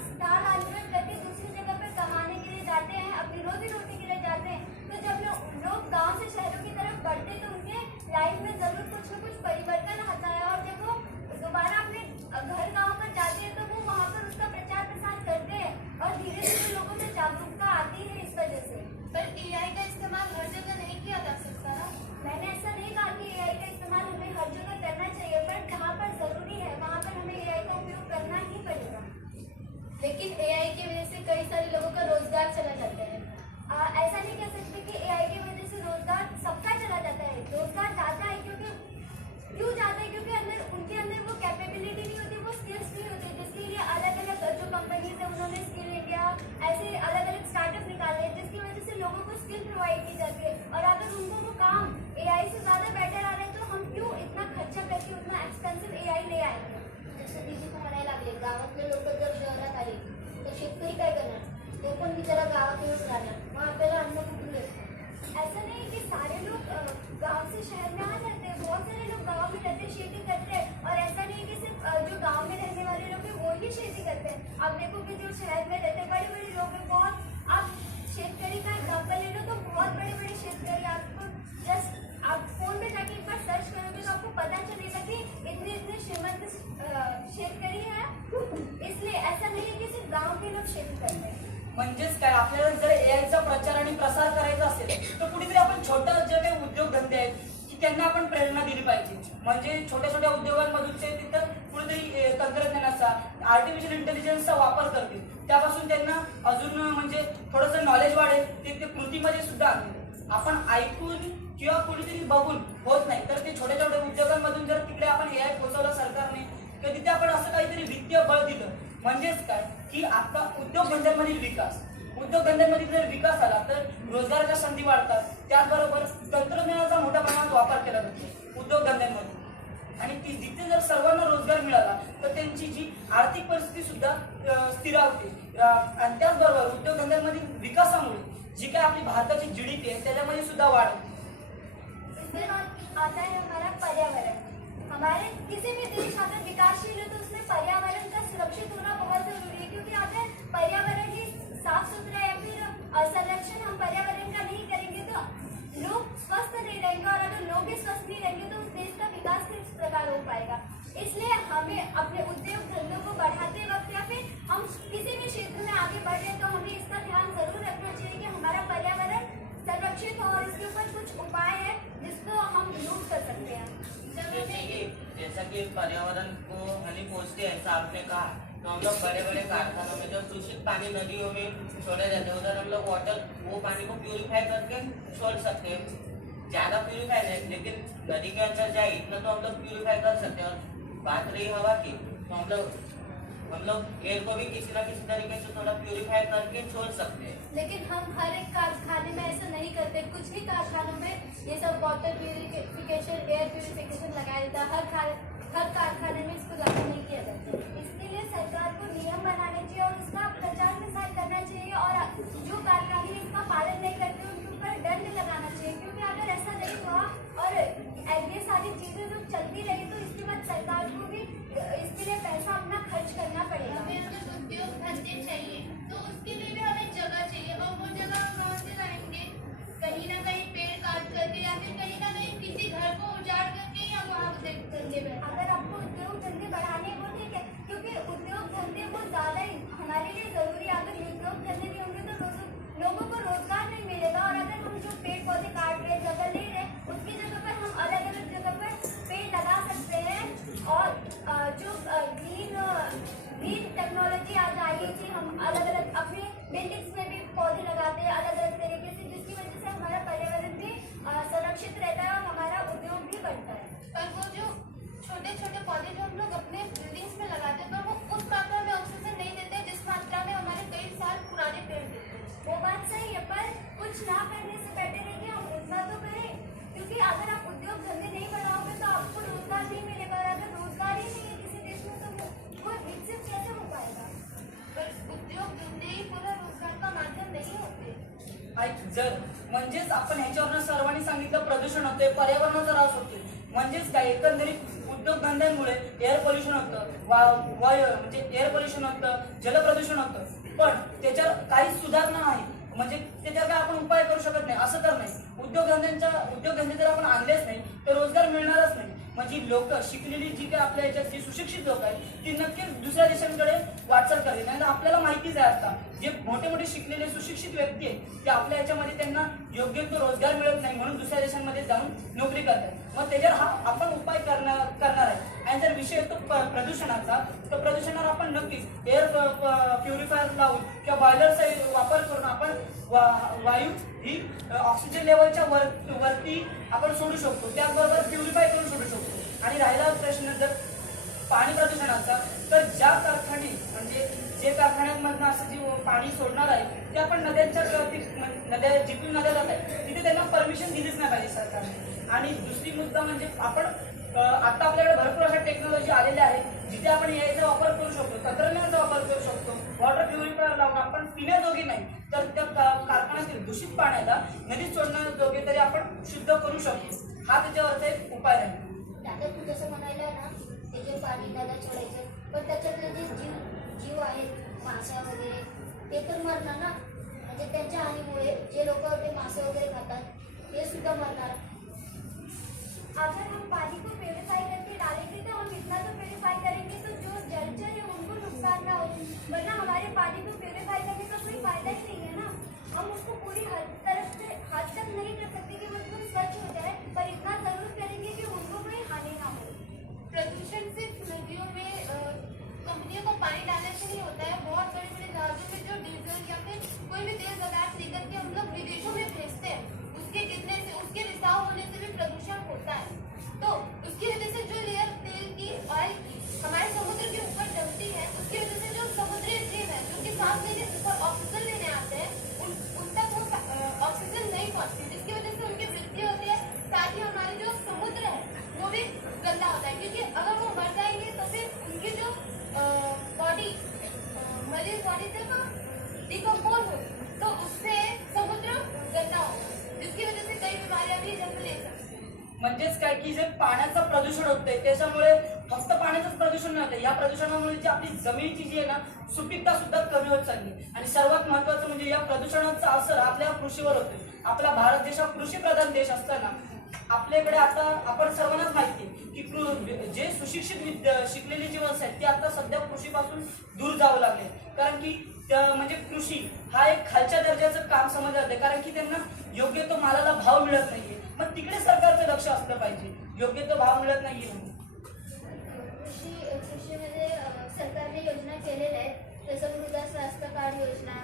अंतरण करके दूसरी जगह पर कमाने के लिए जाते हैं, अपनी रोजी रोटी के लिए जाते हैं. तो जब लोग गाँव से शहरों की तरफ बढ़ते तो उनके लाइफ में जरूर कुछ न कुछ परिवर्तन आता है और जब वो दोबारा अपने घर गाँव पर जाते हैं तो वो वहाँ पर उसका प्रचार प्रसार करते हैं और धीरे धीरे लोगों में जागरूकता आती है इस वजह से. पर एआई का इस्तेमाल हर जगह नहीं किया जा सकता ना. मैंने ऐसा नहीं कहा कि एआई का इस्तेमाल हमें हर जगह करना चाहिए, पर जहाँ पर जरूरी है वहाँ पर हमें एआई का उपयोग करना ही पड़ेगा. लेकिन एआई की वजह से कई सारे लोगों का रोजगार चला जाता है. ऐसा नहीं कह सकते कि एआई की वजह से रोजगार सबका चला जाता है. रोजगार जाता है क्यों जाता है, क्योंकि उनके अंदर वो कैपेबिलिटी नहीं होती, वो स्किल्स नहीं होती, जिसके लिए अलग अलग जो कंपनीज है उन्होंने स्किल इंडिया ऐसे अलग अलग स्टार्टअप निकाले हैं, जिसकी वजह से लोगों को स्किल प्रोवाइड की जाती है. और अगर उनको वो काम एआई से ज्यादा बेटर आ रहा है तो हम क्यों इतना खर्चा करके उतना एक्सपेंसिव एआई ले आएंगे. जसं दीदी म्हणायला लागले, गावातले लोक जर शहरात आले तर शेतकरी काय करणार, तो पण बिचारा गावातूनच राहणार, मग आपल्याला अन्न कुठून येतं. ऐसा नहीं है कि सारे लोग गांव से शहर में आ जाते हैं, बहुत सारे लोग गांव में रहते खेती करते हैं. और ऐसा नहीं है कि सिर्फ जो गांव में रहने वाले लोग हैं वो ही खेती करते हैं. आप देखो कि जो शहर में रहते हैं बड़े बड़े लोग हैं, बहुत आप शेतकरी का एग्जाम्पल ले लो तो बहुत बड़े बड़े शेतकरी, आपको जस्ट आप फोन पे जाके एक बार सर्च करोगे तो आपको पता चलेगा कि इतने इतने श्रीमंत शेतकरी है. इसलिए ऐसा नहीं है कि सिर्फ गाँव के लोग खेती करते हैं. म्हणजेच काय, आपल्याला जर एआयचा प्रचार आणि प्रसार करायचा असेल तर कुठेतरी आपण छोटा जे काही उद्योगधंदे आहेत की त्यांना आपण प्रेरणा दिली पाहिजे. म्हणजे छोट्या छोट्या उद्योगांमधून ते तिथं कुठेतरी तंत्रज्ञानाचा, आर्टिफिशियल इंटेलिजन्सचा वापर करतील, त्यापासून त्यांना अजून म्हणजे थोडंसं नॉलेज वाढेल, ते कृतीमध्ये सुद्धा आणतील. आपण ऐकून किंवा कुठेतरी बघून होत नाही, तर ते छोट्या छोट्या उद्योगांमधून जर तिकडे आपण एआय पोहोचवलं सरकारने किंवा तिथे आपण असं काहीतरी वित्तीय बळ दिलं, म्हणजेच काय की आता उद्योगधंद्यांमधील जर विकास आला तर रोजगाराच्या संधी वाढतात. त्याचबरोबर तंत्रज्ञानाचा मोठ्या प्रमाणात वापर केला जातो उद्योगधंद्यांमध्ये, आणि जिथे जर सर्वांना रोजगार मिळाला तर त्यांची जी आर्थिक परिस्थिती सुद्धा स्थिरावते. आणि त्याचबरोबर उद्योगधंद्यांमधील विकासामुळे जी काय आपली भारताची जीडीपी आहे त्याच्यामध्ये सुद्धा वाढ होते. इसके बाद आता है हमारा पर्यावरण. हमारे किसी भी देश अगर विकासशील है तो उसमें पर्यावरण का सुरक्षित होना बहुत जरूरी है, क्योंकि अगर पर्यावरण ही साफ सुथरा या फिर संरक्षण हम पर्यावरण का नहीं करेंगे तो लोग स्वस्थ नहीं रहेंगे, और अगर लोग ही स्वस्थ नहीं रहेंगे तो उस देश का विकास किस प्रकार हो पाएगा. इसलिए हमें अपने उद्योग धंधों को बढ़ाते वक्त या फिर हम किसी भी क्षेत्र में आगे बढ़ रहे हैं तो हमें इसका ध्यान जरूर रखना चाहिए कि हमारा पर्यावरण संरक्षित हो और इसके ऊपर कुछ उपाय है जिसको हम यूज कर सकते हैं. जैसा कि पर्यावरण को हानि पहुंचती है, ऐसा आपने कहा, तो हम लोग बड़े बड़े कारखानों में जो दूषित पानी नदियों में छोड़े जाते हैं उधर हम लोग वो पानी को प्यूरिफाई करके छोड़ सकते हैं. ज्यादा प्यूरिफाई नहीं, लेकिन नदी के अंदर जाए इतना तो हम लोग प्यूरिफाई कर सकते हैं. और बात रही हवा की, तो हम लोग एयर को भी किसी न किसी तरीके से थोड़ा प्यूरिफाई करके छोड़ सकते हैं. लेकिन हम हर एक कारखाने में ऐसा नहीं करते. कुछ ही कारखानों में ये सब वाटर प्यूरिफिकेशन, एयर प्यूरिफिकेशन लगाया जाता है. हर कारखाने में इसको लागू नहीं किया जाता. इसके लिए सरकार को नियम बनाने चाहिए और उसका प्रचार प्रसार करना चाहिए, और जो कारखाने इसका पालन नहीं करते उनके ऊपर दंड लगाना चाहिए. क्योंकि अगर ऐसा नहीं हुआ और ये सारी चीजें जो चलती रही तो इसके बाद सरकार को भी इसके लिए पैसा अपना खर्च करना पड़ेगा. हमें अगर उद्योग धंधे चाहिए तो उसके लिए भी हमें जगह चाहिए, और वो जगह हम कहाँ से लाएंगे. कहीं ना कहीं पेड़ काट करके या फिर कहीं ना कहीं किसी घर को उजाड़ करके ही हम वहाँ धंधे में. अगर आपको उद्योग धंधे बढ़ाने वो ठीक है, क्योंकि उद्योग धंधे वो ज्यादा ही हमारे लिए जरूरी है. अगर उद्योग धंधे नहीं होंगे तो लोगों को रोजगार नहीं मिलेगा, और ही पूरा रोजगार का माध्यम नहीं होते। ऐक जर म्हणजेच आपण ह्याच्यावरनं सर्वांनी सांगितलं प्रदूषण होते, पर्यावरणाचा ऱ्हास होते. म्हणजेच काय एकंदरीत उद्योगधंद्यांमुळे एअर पोल्युशन होतं, वायू म्हणजे एअर पोल्युशन होतं, जलप्रदूषण होतं. पण त्याच्यावर काहीच सुधारणा नाही. म्हणजे त्याच्यावर काय आपण उपाय करू शकत नाही असं तर नाही. उद्योगधंदे जर आपण आणलेच नाही तर रोजगार मिळणारच नाही. म्हणजे लोक शिकलेली जी काय आपल्या याच्यात जी सुशिक्षित लोक आहेत ती नक्कीच दुसऱ्या देशांकडे वाटचाल करतील. नाही तर आपल्याला माहितीच आहे आता जे मोठे मोठे शिकलेले सुशिक्षित व्यक्ती आहेत ते आपल्या याच्यामध्ये त्यांना योग्य तो रोजगार मिळत नाही म्हणून दुसऱ्या देशांमध्ये जाऊन नोकरी करतात. मग त्याच्यावर हा आपण उपाय करणार आहे. आणि जर विषय येतो प्रदूषणाचा तर प्रदूषणावर आपण नक्कीच एअर प्युरिफायर लावून किंवा बॉयलरचा वापर करून आपण वायू ही ऑक्सिजन लेवलच्या वरती आपण सोडू शकतो. त्याचबरोबर प्युरिफाय करून सोडू शकतो. आणि राहिला प्रश्न जर पाणी प्रदूषणाचा तर ज्या कारखाने म्हणजे जे कारखान्यांमधनं असं जे पाणी सोडणार आहे ते आपण नद्यांच्या नद्या जिथून नद्या जात आहेत तिथे त्यांना परमिशन दिलीच नाही पाहिजे सरकारने. आणि दुसरी मुद्दा म्हणजे आपण आता आपल्याकडे भरपूर अशा टेक्नॉलॉजी आलेल्या आहेत जिथे आपण याचा वापर करू शकतो, तंत्रज्ञानाचा वापर करू शकतो. वॉटर प्युरिफायर लावून आपण पिण्याजोगी नाही तर त्या कारखान्यातील दूषित पाण्याला नदीत सोडण्याजोगे तरी आपण शुद्ध करू शकतो. हा त्याच्यावरचा एक उपाय आहे. आता तू जसं म्हणायला ना ते जे पाणी नद्या सोडायचं पण त्याच्यातले जे जीव आहेत मासा वगैरे ते तर मरणार ना. म्हणजे त्यांच्या हानीमुळे जे लोक ते मासे वगैरे खातात ते सुद्धा मरणार. अगर हम पानी को प्योरीफाई करके डालेंगे तो हम इतना तो प्योरीफाई करेंगे तो जो जलचर है उनको नुकसान ना हो, वरना हमारे पानी को प्योरीफाई करने का कोई फायदा ही नहीं है ना. हम उसको पूरी हद तक नहीं कर सकते कि वो एकदम स्वच्छ हो जाए, पर इतना जरूर करेंगे कि उनको कोई हानि ना हो. प्रदूषण सिर्फ नदियों में कंपनियों को पानी डालने से नहीं होता है। बहुत बड़े बड़े जहाजों में जो डीजल या फिर कोई भी तेल पदार्थ लेकर के हम लोग विदेशों में भेजते हैं उसके रिसाव होने से भी प्रदूषण होता है। तो उसकी वजह से जो लेयर तेल की ऑयल की हमारे समुद्र के ऊपर जमती है उसकी वजह से जो समुद्री जीव है जो कि सांस लेने ऊपर ऑक्सीजन लेने आते हैं उन तक वो ऑक्सीजन नहीं पहुंचती जिसकी वजह से उनकी मृत्यु होती है। साथ ही हमारे जो समुद्र है वो भी गंदा होता है क्योंकि अगर वो मर जाएंगे तो फिर उनकी जो बॉडी मरीज बॉडी से डिकम्पोज होगी तो उससे समुद्र गंदा होगा जिसकी वजह से कई बीमारियां भी जन्म ले सकती हैं। म्हणजेच काय की जे पाण्याचं प्रदूषण होतंय त्याच्यामुळे फक्त पाण्याचंच प्रदूषण नाही होतं. या प्रदूषणामुळे जी आपली जमिनीची जी आहे ना सुपीकता सुद्धा कमी होत चालली. आणि सर्वात महत्वाचं म्हणजे या प्रदूषणाचा असर आपल्या कृषीवर होतोय. आपला भारत देश हा कृषी प्रधान देश असताना आपल्याकडे आता आपण सर्वांनाच माहिती आहे की जे सुशिक्षित शिकलेली जी माणसं आहेत ती आता सध्या कृषीपासून दूर जावं लागले. कारण की म्हणजे कृषी हा एक खालच्या दर्जाचं काम समजलं जाते. कारण की त्यांना योग्य तो मालाला भाव मिळत नाहीये. मग तिकडे सरकारचं लक्ष असलं पाहिजे. योग्य तो भाव मिळत नाहीये. कृषीमध्ये सरकारने योजना केलेल्या आहेत जसं मृदा स्वास्थ्य कार्ड योजना,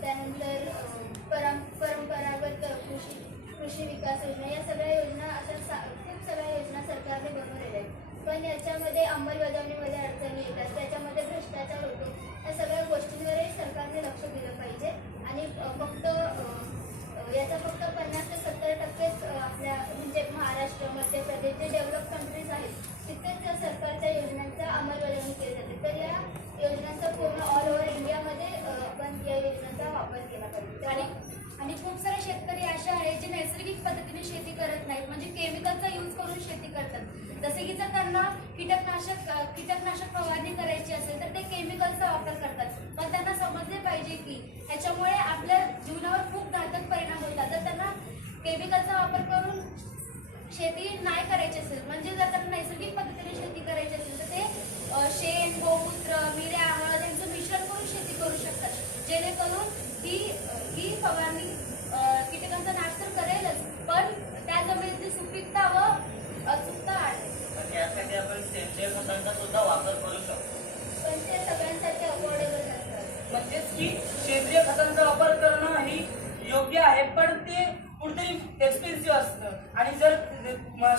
त्यानंतर परंपरागत कृषी विकास योजना, या सगळ्या योजना अशा खूप सगळ्या योजना सरकारने बनवलेल्या आहेत. पण याच्यामध्ये अंमलबजावणीमध्ये अडचणी येतात, त्याच्यामध्ये भ्रष्टाचार होतो. या सगळ्या गोष्टींवरही सरकारने लक्ष दिलं पाहिजे. आणि याचा फक्त 50 ते 70% आपल्या म्हणजे महाराष्ट्र, मध्य प्रदेश जे डेव्हलप कंट्रीज आहेत तिथेच सरकारच्या योजनांचा अंमलबजावणी केली जाते. तर या योजनांचा पूर्ण ऑल ओव्हर इंडियामध्ये आपण या योजनांचा वापर केला पाहिजे. आणि खूप सारे शेतकरी असे आहेत जे नैसर्गिक पद्धतीने शेती करत नाहीत, म्हणजे केमिकलचा यूज करून शेती करतात. जसे की जर त्यांना कीटकनाशक फवारणी करायची असेल तर ते केमिकलचा वापर करतात. पण त्यांना समजले पाहिजे की ह्याच्यामुळे आपल्या जीवनावर खूप घातक परिणाम होतात. जर त्यांना केमिकलचा वापर करून शेती नाही करायची असेल, म्हणजे जर त्यांना नैसर्गिक पद्धतीने शेती करायची असेल तर ते शेण, गोमूत्र, मिऱ्या, हळद यांचं मिश्रण करून शेती करू शकतात. जेणेकरून ही फवारणी कीटकांचा नाश तर करेलच पण त्या जमिनीतली सुपीकता व अचूकता आहे. त्यासाठी आपण सेंद्रिय खतांचा सुद्धा वापर करू शकतो. पण ते सगळ्यांसाठी अफोर्डेबल नसतात. म्हणजेच की सेंद्रिय खतांचा वापर करणं ही योग्य आहे पण ते कुठेतरी एक्सपेन्सिव्ह असतं. आणि जर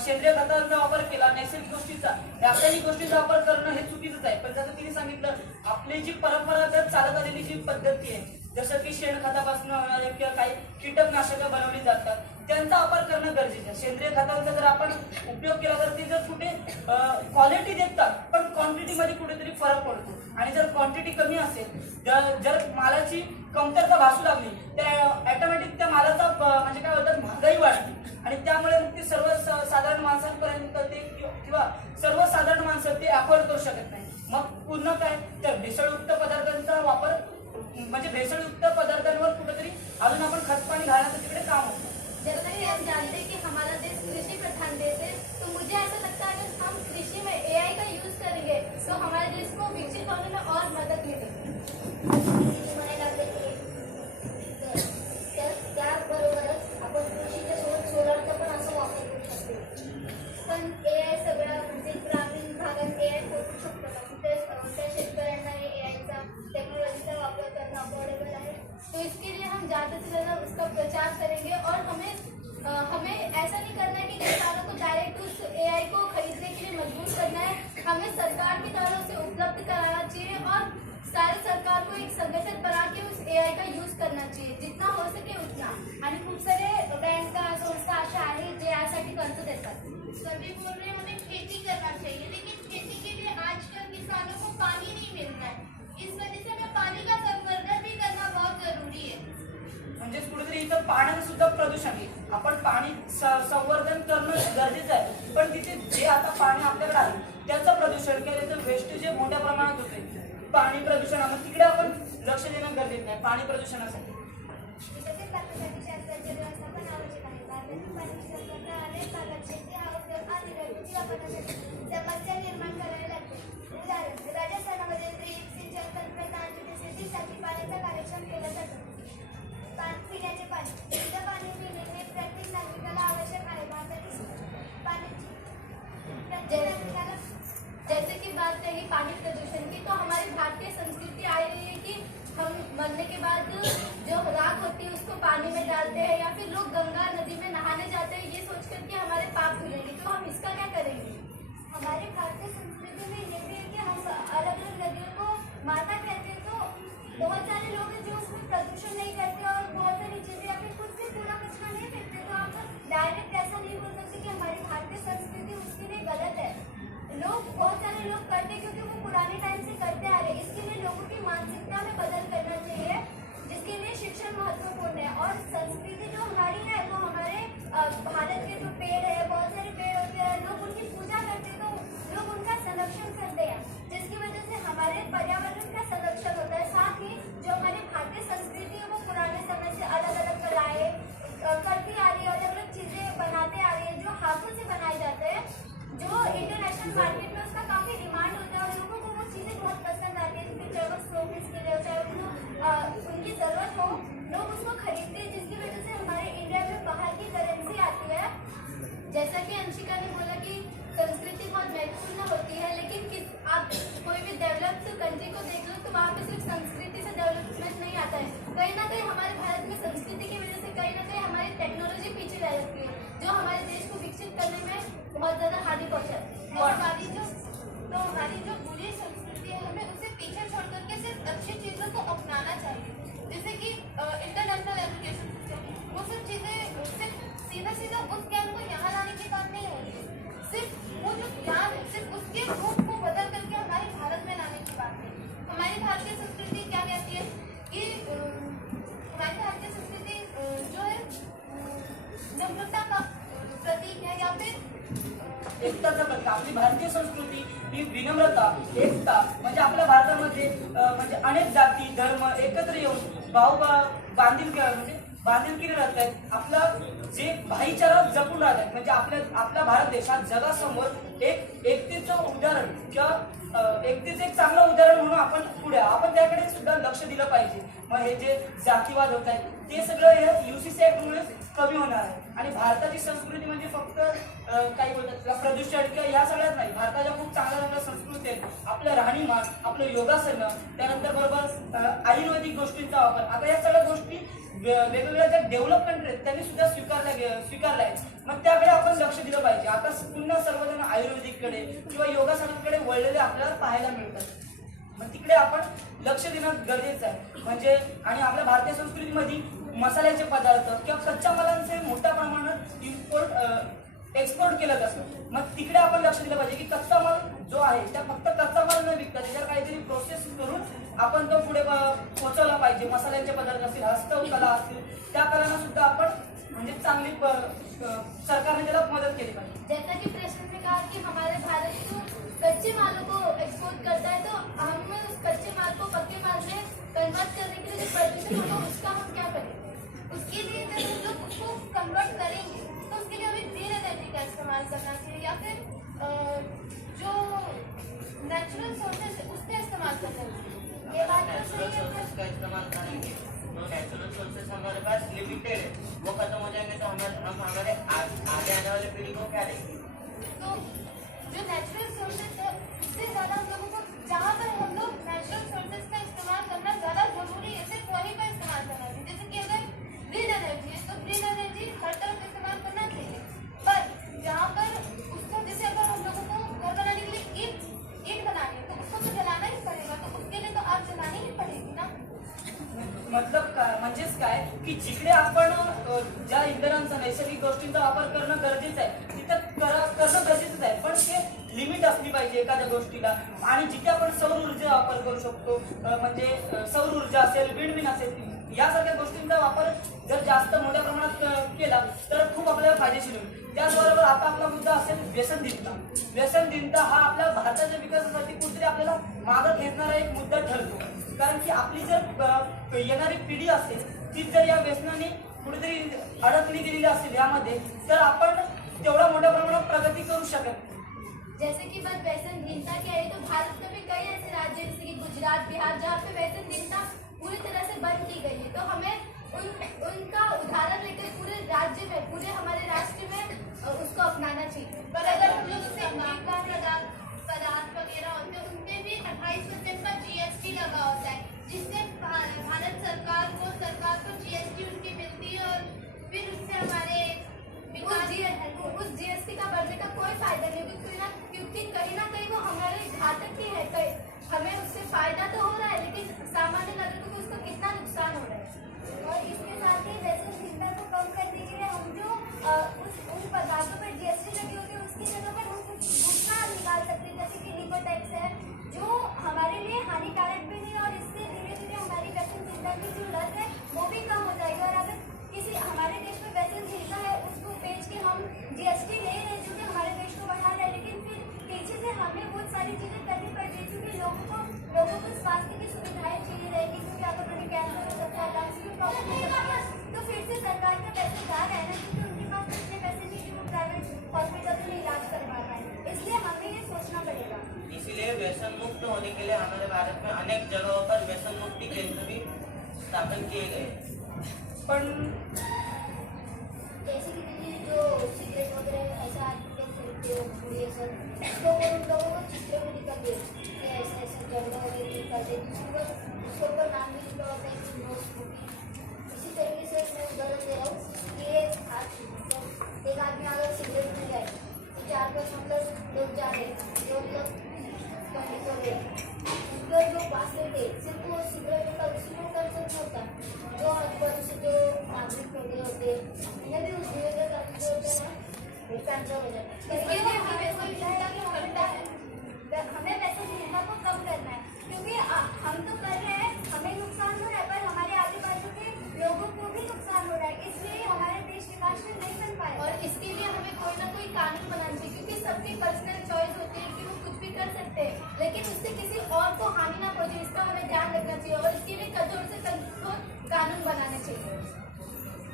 सेंद्रिय खतांचा वापर केला नैसर्गिक गोष्टीचा रासायनिक गोष्टींचा वापर करणं हे चुकीचंच आहे. पण जसं तिने सांगितलं आपली जी परंपरागत चालत आलेली जी पद्धती आहे जसं की शेणखतापासून किंवा काही कीटकनाशकं बनवली जातात त्या त्यांचा वापर करणं गरजेचं आहे. सेंद्रिय खतांचा जर आपण उपयोग केला तर ते जर कुठे क्वालिटी देतात पण क्वांटिटीमध्ये कुठेतरी फरक पडतो. आणि जर क्वांटिटी कमी असेल, जर मालाची कमतरता भासू लागली तर ऑटोमॅटिक त्या मालाचा म्हणजे काय होतं, महागाई वाढते आणि त्यामुळे मग ते साधारण माणसांपर्यंत ते किंवा सर्वसाधारण माणसं ते अफोर्ड करू शकत नाही. मग पूर्ण काय तर भेसळयुक्त पदार्थांचा वापर म्हणजे भेसळयुक्त पदार्थांवर कुठेतरी अजून आपण खतपाणी घालण्याचं तिकडे काम होतं. जैसा कि हम जानते हैं कि हमारा देश कृषि प्रधान देश है, तो मुझे ऐसा लगता है कि हम कृषि में एआई का यूज करेंगे तो हमारे देश को विकसित होने में और मदद मिलेगी. म्हणायला लागले की त्याबरोबरच आपण कृषीच्या सोबत सोलारचा पण असा वापर करू शकतो. पण एआय सगळ्या म्हणजे ग्रामीण भागात एआय पोहोचू शकतो का? त्या शेतकऱ्यांना एआयचा टेक्नॉलॉजीचा वापर करणं अफोर्डेबल आहे. तो इसके लिए हम ज़्यादा से ज़्यादा उसका प्रचार करेंगे और हमें ऐसा नहीं करना है कि किसानों को डायरेक्ट उस एआई को खरीदने के लिए मजबूर करना है. हमें सरकार की तरफ से उपलब्ध कराना चाहिए और सारे सरकार को एक संगठन बना के उस एआई का यूज करना चाहिए जितना हो सके उतना. आणि खूप सारे बँका संस्था अशा आहेत जे यासाठी कर्ज देतात. सभी बोल रहे हैं हमें खेती करना चाहिए, लेकिन खेती के लिए आजकल किसानों को पानी नहीं मिल रहा है. इस वजह से हमें पानी का संवर्धन भी करना बहुत जरूरी है. म्हणजेच कुठेतरी इथं पाण्याचं सुद्धा प्रदूषण आहे. आपण पाणी संवर्धन करणं गरजेचं आहे, पण तिथे जे आता पाणी आपल्याकडे आहे त्याचं प्रदूषण किंवा त्याचं वेस्ट जे मोठ्या प्रमाणात होते पाणी प्रदूषणामध्ये, तिकडे आपण लक्ष देणं गरजेचं आहे पाणी प्रदूषणासाठी. विकसित भारतासाठी शासनाचे व्यवस्थापन आवश्यक आहे. भारतातील पाण्याची संपदा अनेक भागात शेती, उद्योग आणि घरगुती वापरासाठी समस्या निर्माण करायला लागते. उदाहरण, राजस्थानमध्ये ड्रीप सिंचन तंत्रज्ञानाने शेतीसाठी पाण्याचा कार्यक्षम केला जातो. पिण्याचे पाणी, शुद्ध पाणी पिणे हे प्रत्येक नागरिकाला आवश्यक आहे. भारतातील पाण्याची प्रत्येक नागरिकाला जैसे कि बात रही पानी प्रदूषण की, तो हमारी भारतीय संस्कृति आई रही है कि हम मरने के बाद जो राख होती है उसको पानी में डालते हैं या फिर लोग गंगा नदी में नहाने जाते हैं ये सोच कर कि हमारे पाप धुलेंगे. तो हम इसका क्या करेंगे? हमारे भारतीय संस्कृति में ये भी है कि हम अलग अलग नदियों को माता कहते हैं. तो बहुत सारे लोग हैं जो उसमें प्रदूषण नहीं करते और बहुत सारी चीजें या फिर कुछ भी कूड़ा कचरा नहीं फेंकते. तो आप डायरेक्ट ऐसा नहीं बोल सकते कि हमारी भारतीय संस्कृति उसके लिए गलत है. बहुत सारे लोग करते क्योंकि वो पुराने टाइम से करते आ रहे. इसके लिए लोगों की मानसिकता में बदल करना चाहिए, जिसके लिए शिक्षण महत्वपूर्ण है. और संस्कृति जो हमारी है वो हमारे भारत के जो पेड़ है, बहुत सारे पेड़ होते हैं, लोग उनकी पूजा करते हैं तो लोग उनका संरक्षण करते हैं, जिसकी वजह से हमारे पर्यावरण का संरक्षण होता है. साथ ही जो हमारी भारतीय संस्कृति है वो पुराने समय से अलग अलग कलाएं करती आ रही है, अलग अलग चीजें बनाते आ रही है जो हाथों से बनाए जाते हैं, जो इंटरनेशनल मार्केट में उसका काफी डिमांड होता है और लोगों को वो चीजें बहुत पसंद आती है. क्योंकि चाहे वो शोपीस के लिए चाहे उनको उनकी जरूरत हो, लोग उसको खरीदते हैं, जिसकी वजह से हमारे इंडिया में बाहर की करेंसी आती है. जैसा कि अंशिका ने बोला कि संस्कृति बहुत महत्वपूर्ण होती है, लेकिन आप कोई भी डेवलप्ड कंट्री को देख लो तो वहाँ पे सिर्फ संस्कृति से डेवलपमेंट नहीं आता है. कहीं ना कहीं हमारे भारत में संस्कृति की वजह से कहीं ना कहीं हमारी टेक्नोलॉजी पीछे रह जाती है, जो हमारे देश को विकसित करने में बहुत ज्यादा हानि पहुंचाती है. और हमारी जो बुरी संस्कृति है हमें उसे पीछे छोड़ करके सिर्फ अच्छी चीजों को अपनाना चाहिए. जैसे कि इंटरनेशनल एजुकेशन सिस्टम, वो सब चीजें सिर्फ सीधा उस ज्ञान को यहाँ लाने की बात नहीं होती. सिर्फ वो जो ज्ञान है सिर्फ उसके रूप को बदल करके हमारे भारत में लाने की बात है. हमारी भारतीय संस्कृति क्या कहती है कि हमारी भारतीय संस्कृति जो है नम्रता का प्रतीक है या फिर एकताचा प्रतीक. आपली भारतीय संस्कृती ही विनम्रता, एकता म्हणजे आपल्या भारतामध्ये म्हणजे अनेक जाती धर्म एकत्र येऊन बांधिलकीने राहत आहेत. आपला जे भाईचारा जपून राहत आहेत. म्हणजे आपल्या भारत देशात जगासमोर एकतेचं उदाहरण किंवा एकतेचं एक चांगलं उदाहरण म्हणून आपण त्याकडे सुद्धा लक्ष दिलं पाहिजे. मग हे जे जातीवाद होत आहेत ते सगळं हे UCC ऍक्टमुळे कमी होणार आहे. आणि भारताची संस्कृती म्हणजे फक्त काही बोलतात प्रदूषण किंवा या सगळ्यात नाही. भारताच्या खूप चांगल्या संस्कृती आहेत. आपलं राहणीमान, आपलं योगासनं, त्यानंतर बरोबर आयुर्वेदिक गोष्टींचा वापर. आता या सगळ्या गोष्टी वेगवेगळ्या ज्या डेव्हलप कंट्री आहेत त्यांनी सुद्धा स्वीकारल्या आहेत. मग त्याकडे आपण लक्ष दिलं पाहिजे. आता पुन्हा सर्वजण आयुर्वेदिककडे किंवा योगासनांकडे वळलेले आपल्याला पाहायला मिळतात. मग तिकडे आपण लक्ष देणं गरजेचं आहे. म्हणजे आणि आपल्या भारतीय संस्कृतीमध्ये मसाल्याचे पदार्थ किंवा कच्च्या मालांचे मोठ्या प्रमाणात एक्सपोर्ट केलं जातं. मग तिकडे आपण लक्ष दिलं पाहिजे की कच्चा माल जो आहे त्या फक्त कच्चा माल न विकता त्याच्यावर काहीतरी प्रोसेस करून आपण तो पुढे पोहोचवला पाहिजे. मसाल्यांचे पदार्थ असतील, हस्तकला असतील, त्या कलांना सुद्धा आपण म्हणजे चांगली सरकारने त्याला मदत केली पाहिजे. जैसा कि प्रश्न में कहा कि हमारे भारत को कच्चे मालों को एक्सपोर्ट करता है, तो हमें उस कच्चे माल को पक्के माल में कन्वर्ट करने के लिए जो परमिशन होगा उसका हम क्या करेंगे? उसके लिए जब हम लोग उसको कन्वर्ट करेंगे तो उसके लिए हमें ग्रीन एनर्जी का इस्तेमाल करना चाहिए या फिर जो नेचुरल सोर्सेज है उसका इस्तेमाल करना चाहिए. ये बात तो नेचुरल सही है. सोर्सेज का इस्तेमाल करेंगे तो नेचुरल सोर्सेज हमारे पास लिमिटेड है, वो खत्म हो जाएंगे तो हम हमारे आगे आने वाले पीढ़ी को क्या देंगे. तो जो नेचुरल सोर्सेज है उससे ज़्यादा हम लोगों को जहाँ पर हम लोग नेचुरल सोर्सेज का इस्तेमाल करना ज़्यादा जरूरी है सिर्फ वहीं पर इस्तेमाल करना चाहिए. जैसे कि अगर ग्रीन एनर्जी है तो ग्रीन एनर्जी हर तरफ इस्तेमाल करना चाहिए, पर जहाँ पर उसको जैसे अगर हम लोगों को घर बनाने के लिए ईंट बनानी है तो उसको तो जलाना ही पड़ेगा, तो उसके लिए तो आग जलानी ही पड़ेगी ना. मतलब काय म्हणजेच काय की जिकडे आपण ज्या इंधनांचा नैसर्गिक गोष्टींचा वापर करणं गरजेचं आहे तिथं करणं गरजेचंच आहे, पण ते लिमिट असली पाहिजे एखाद्या गोष्टीला. आणि जिथे आपण सौर ऊर्जा वापर करू शकतो म्हणजे सौर ऊर्जा असेल, विंडमिल असेल, यासारख्या गोष्टींचा वापर जर जास्त मोठ्या प्रमाणात केला तर खूप आपल्याला फायदेशीर होईल. त्याचबरोबर आता आपला मुद्दा असेल व्यसनदिनता. व्यसनदिनता हा आपल्या भारताच्या विकासासाठी कुठेतरी आपल्याला मागं घेणारा एक मुद्दा ठरतो, कारण की आपली जर येणारी पिढी असेल ती जर या व्यसनाने कुठेतरी अडकली गेलेली असेल यामध्ये, तर आपण तेवढा मोठ्या प्रमाणात प्रगती करू शकत नाही. जैसे कि बात व्यसनहीनता की आई, तो भारत में भी कई ऐसे राज्य जैसे कि गुजरात, बिहार, जहाँ पे व्यसनहीनता पूरी तरह से बंद की गई है. तो हमें उनका उदाहरण लेकर पूरे राज्य में, पूरे हमारे राष्ट्र में उसको अपनाना चाहिए. पर अगर हम लोग उससे पदार्थ वगैरह होते हैं उनपे भी 28% का GST लगा होता है, जिससे भारत सरकार को GST उनकी मिलती है और फिर उससे हमारे उस GST का बढ़ने का कोई फायदा नहीं, क्योंकि कहीं ना कहीं वो हमारे घातक ही है. हमें उससे फायदा तो हो रहा है लेकिन सामान्य नागरिकों को उसका कितना नुकसान हो रहा है. और इसके साथ ही व्यसनहीनता को कम करने के लिए हम जो उन पदार्थों पर GST लगी होती है उसकी जगह पर हम कुछ दूसरा निकाल सकते हैं, जैसे कि निकोटैक्स है जो हमारे लिए हानिकारक भी नहीं, और इससे धीरे धीरे हमारी व्यसनहीनता की जो लत है वो भी कम हो जाएगी. और अगर किसी हमारे देश में व्यसनहीनता है उसको बेच के हम GST ले रहे हैं जो कि हमारे देश को बढ़ा रहा है, लेकिन फिर पीछे से हमें बहुत सारी चीजें करनी पड़ रही है क्योंकि लोगों को स्वास्थ्य की सुविधाएं चाहिए रहेगी, क्योंकि अगर उन्हें कैंसर हो सकता है, लंग्स की प्रॉब्लम हो सकती है, तो फिर से सरकार का पैसे जा रहा है ना, क्योंकि उनके पास इतने पैसे नहीं कि वो प्राइवेट हॉस्पिटल में इलाज करवा पाए. इसलिए हमें ये सोचना पड़ेगा. इसलिए व्यसन मुक्त होने के लिए हमारे भारत में अनेक जगहों पर व्यसन मुक्ति केंद्र भी स्थापित किए गए. पण जैसे कि दीदी जो सिगरेट वगैरह ऐसा लोग खरीदते हो ये सब, तो वो उन लोगों को चित्र में निकल दे कि ऐसा ऐसा जंगल वगैरह निकलते, उसके ऊपर नाम भी लिखा होता है कि नो स्मोकिंग. इसी तरीके से मैं उदाहरण दे रहा हूँ कि एक आदमी अगर सिगरेट में जाए तो 4-5 मतलब लोग जा रहे हैं जो मतलब पहले को गए उनका जो पास लेते सिर्फ वो सिगरेट का उसी को कंसर्न होता, जो आजूबाजू से जो नागरिक वगैरह होते उन्हें भी उस धुएं का जो होता है ना वो कैंसर हो जाता है. इसके लिए हमें व्यसनहीनता को कम करना है, क्योंकि हम तो कर रहे हैं, हमें नुकसान हो रहा है पर हमारे आजू बाजू के लोगों को भी नुकसान हो रहा है, इसलिए हमारे देश विकासशील नहीं बन पाए. और इसके लिए हमें कोई ना कोई कानून बनाना चाहिए, क्योंकि सबकी पर्सनल चॉइस होती है कि वो कुछ भी कर सकते हैं, लेकिन उससे किसी और को हानि ना पहुंचे, इसका हमें ध्यान रखना चाहिए. और इसके लिए कठोर से कठोर कानून बनाने चाहिए.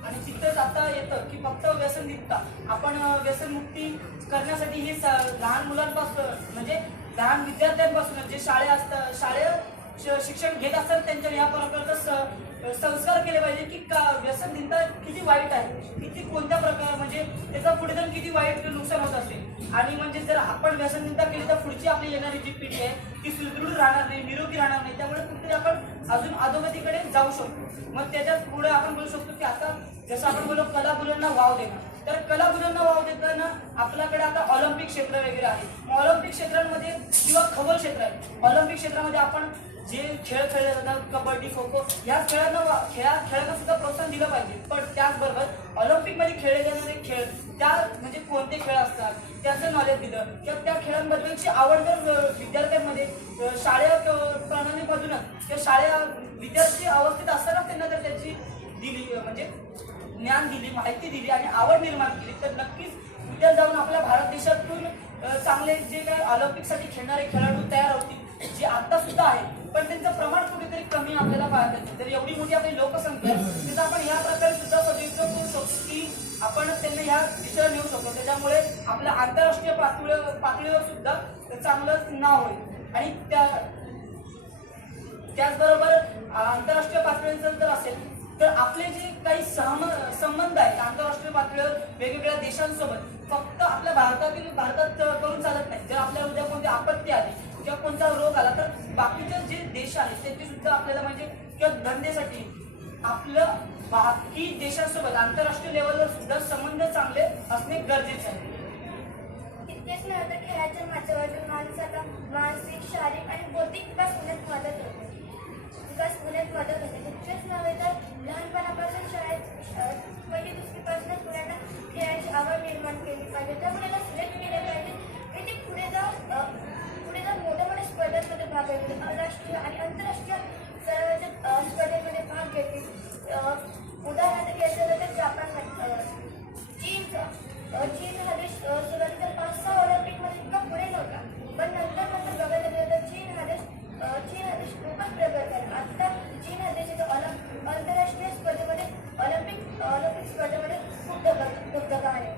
आणि तिथंच आता येतं की फक्त व्यसनमुक्ता आपण व्यसनमुक्ती करण्यासाठी हे लहान मुलांपासून म्हणजे लहान विद्यार्थ्यांपासून जे शाळेय शिक्षण घेत असतात त्यांच्या या प्रकारचा संस्कार केले पाहिजे की व्यसनहीनता किती वाईट आहे, किती कोणत्या प्रकार म्हणजे त्याचा पुढे जाऊन किती वाईट नुकसान होत असेल. आणि म्हणजे जर आपण व्यसनहीनता केली तर पुढची आपली येणारी जी पिढी आहे ती सुदृढ राहणार नाही, निरोगी राहणार नाही. त्यामुळे कुठेतरी आपण अजून अधोगतीकडे जाऊ शकतो. मग त्याच्यात पुढे आपण बोलू शकतो की आता जसं आपण बोललो कलागुणांना वाव देणं, तर कलागुणांना वाव देताना आपल्याकडे आता ऑलिम्पिक क्षेत्र वगैरे आहे. ऑलिम्पिक क्षेत्रांमध्ये किंवा खगोल क्षेत्र आहे, ऑलिम्पिक क्षेत्रामध्ये आपण जे खेळ खेळले जातात कबड्डी, खो खो या खेळांना सुद्धा प्रोत्साहन दिलं पाहिजे. पण त्याचबरोबर ऑलिम्पिकमध्ये खेळले जाणारे खेळ त्या म्हणजे कोणते खेळ खेळांबद्दल नॉलेज दिलं किंवा त्या खेळांबद्दलची आवड जर विद्यार्थ्यांमध्ये शाळेय प्रणालीमधूनच किंवा शाळेय विद्यार्थी अवस्थेत असताना त्यांना जर त्याची दिली म्हणजे ज्ञान दिली, माहिती दिली आणि आवड निर्माण केली तर नक्कीच उद्या जाऊन आपल्या भारत देशातून चांगले जे काही ऑलिम्पिकसाठी खेळणारे खेळाडू तयार होतील, जे आता सुद्धा आहे पण त्यांचं प्रमाण कुठेतरी कमी आपल्याला पाहता येते. तर एवढी मोठी आपली लोकसंख्या आहे तिथं आपण या प्रकारे सुद्धा सदुपयोग करू शकतो की आपण त्यांना ह्या दिशेला नेऊ शकतो, त्याच्यामुळे आपल्या आंतरराष्ट्रीय पातळीवर सुद्धा चांगलं नाव होईल. आणि त्याचबरोबर आंतरराष्ट्रीय पातळीवर जर असेल तर आपले जे काही संबंध आहेत आंतरराष्ट्रीय पातळीवर वेगवेगळ्या देशांसोबत फक्त आपल्या भारतात करून चालत नाही. जर आपल्याला उद्या कोणती आपत्ती आली किंवा कोणता रोग आला तर बाकीचे जे देश आहेत त्यांचे सुद्धा आपल्याला म्हणजे किंवा धंद्यासाठी आपलं बाकी देशांसोबत आंतरराष्ट्रीय लेवलवर सुद्धा संबंध चांगले असणे गरजेचे आहे. इतकेच नव्हे तर खेळाच्या माध्यमातून माणसाला मानसिक, शारीरिक आणि बौद्धिक विकास होण्यात मदत होते. इतकेच नव्हे तर लहानपणापासून शाळेत पहिली दुसरीपासूनच मुलांना खेळाची आवड निर्माण केली पाहिजे. त्या मुलांना सिलेक्ट केले पाहिजे आणि ते पुढे जाऊन मोठ्या स्पर्धांमध्ये भाग घेतील, राष्ट्रीय आणि आंतरराष्ट्रीय स्पर्धेमध्ये भाग घेतील. उदाहरणार्थ घ्यायचं झालं तर जापानमध्ये चीन हा देश सुरुवातीला 5-6 ऑलिम्पिकमध्ये इतका पुढे नव्हता, पण नंतर बघायला गेलं तर चीन हा देश खूपच प्रगत आहे. आता चीन हा देश आंतरराष्ट्रीय स्पर्धेमध्ये ऑलिम्पिक स्पर्धेमध्ये खूप दबदबा आहे.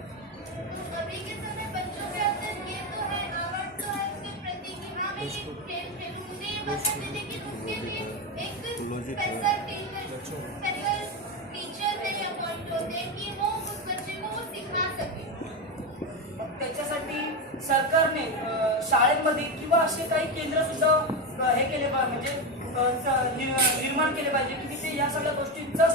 अभी के समय बच्चों के अंदर ये तो है, आवड़ तो है उसके प्रति कि हाँ मैं ये खेल खेलूं, मुझे ये पसंद है, लेकिन उसके लिए एक स्पेशल टीचर नहीं अपॉइंट होते हैं कि वो उस बच्चे को वो सिखा सके. त्याच्यासाठी सरकारने शाळेमध्ये किंवा असे काही केंद्र सुद्धा हे केले म्हणजे निर्माण केले पाहिजे की तिथे या सगळ्या गोष्टींचं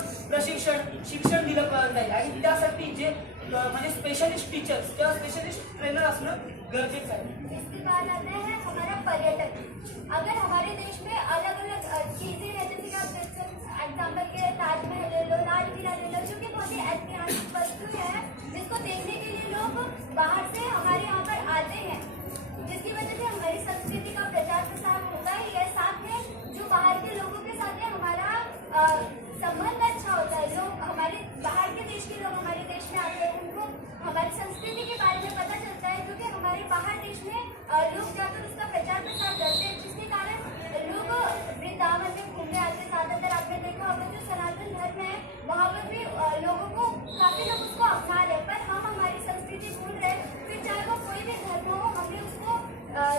शिक्षण दिलं जाईल आणि त्यासाठी जे म्हणजे स्पेशलिस्ट टीचर्स किंवा स्पेशलिस्ट ट्रेनर असणं गरजेचं आहे. इसके बाद आता है हमारा पर्यटन. अगर हमारे देश में अलग अलग चीजें हैं जैसे कि आप एग्जाम्पल के लिए ताजमहल ले लो, लाल किला ले लो, जो कि बहुत ही ऐतिहासिक वस्तु है जिसको देखने के लिए लोग बाहर से हमारे यहाँ पर आते हैं, जिसकी वजह से हमारी संस्कृति का प्रचार प्रसार होता ही है. साथ में जो बाहर के लोगों के साथ है हमारा संबंध अच्छा होता है. लोग हमारे बाहर के देश के लोग हमारे देश में आते हैं, उनको हमारी संस्कृति के बारे में पता चलता है क्योंकि हमारे बाहर देश में लोग जाकर उसका प्रचार प्रसार करते हैं, जिसके कारण लोग वृंदावन में घूमने आते हैं. ज्यादातर आपने देखा होगा जो सनातन धर्म है वहाँ पर भी लोगों को काफी लोग उसको अपना रहे, पर हम हमारी संस्कृति भूल रहे. फिर चाहे वो कोई भी धर्म हो हमें उसको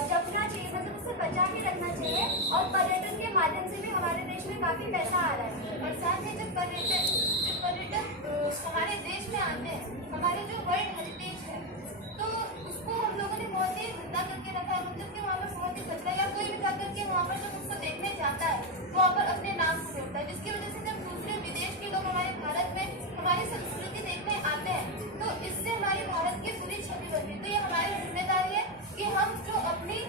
जपना चाहिए, मतलब उससे बचा के रखना चाहिए. और पर्यटन के माध्यम से भी हमारे देश में काफी पैसा आ रहा है. और साथ ही जब पर्यटक हमारे देश में आते हैं, हमारे जो वर्ल्ड हेरिटेज है तो उसको हम लोगों ने बहुत ही जिंदा करके रखा है. मतलब कि वहाँ पर बहुत ही कचरा या कोई भी जाकर के वहाँ पर जब उसको देखने जाता है वो वहाँ पर अपने नाम से जोड़ता है, जिसकी वजह से जब दूसरे विदेश के लोग हमारे भारत में हमारी संस्कृति देखने आते हैं तो इससे हमारे भारत की बुरी छवि बनती है. तो ये हमारी जिम्मेदारी है कि हम जो अपनी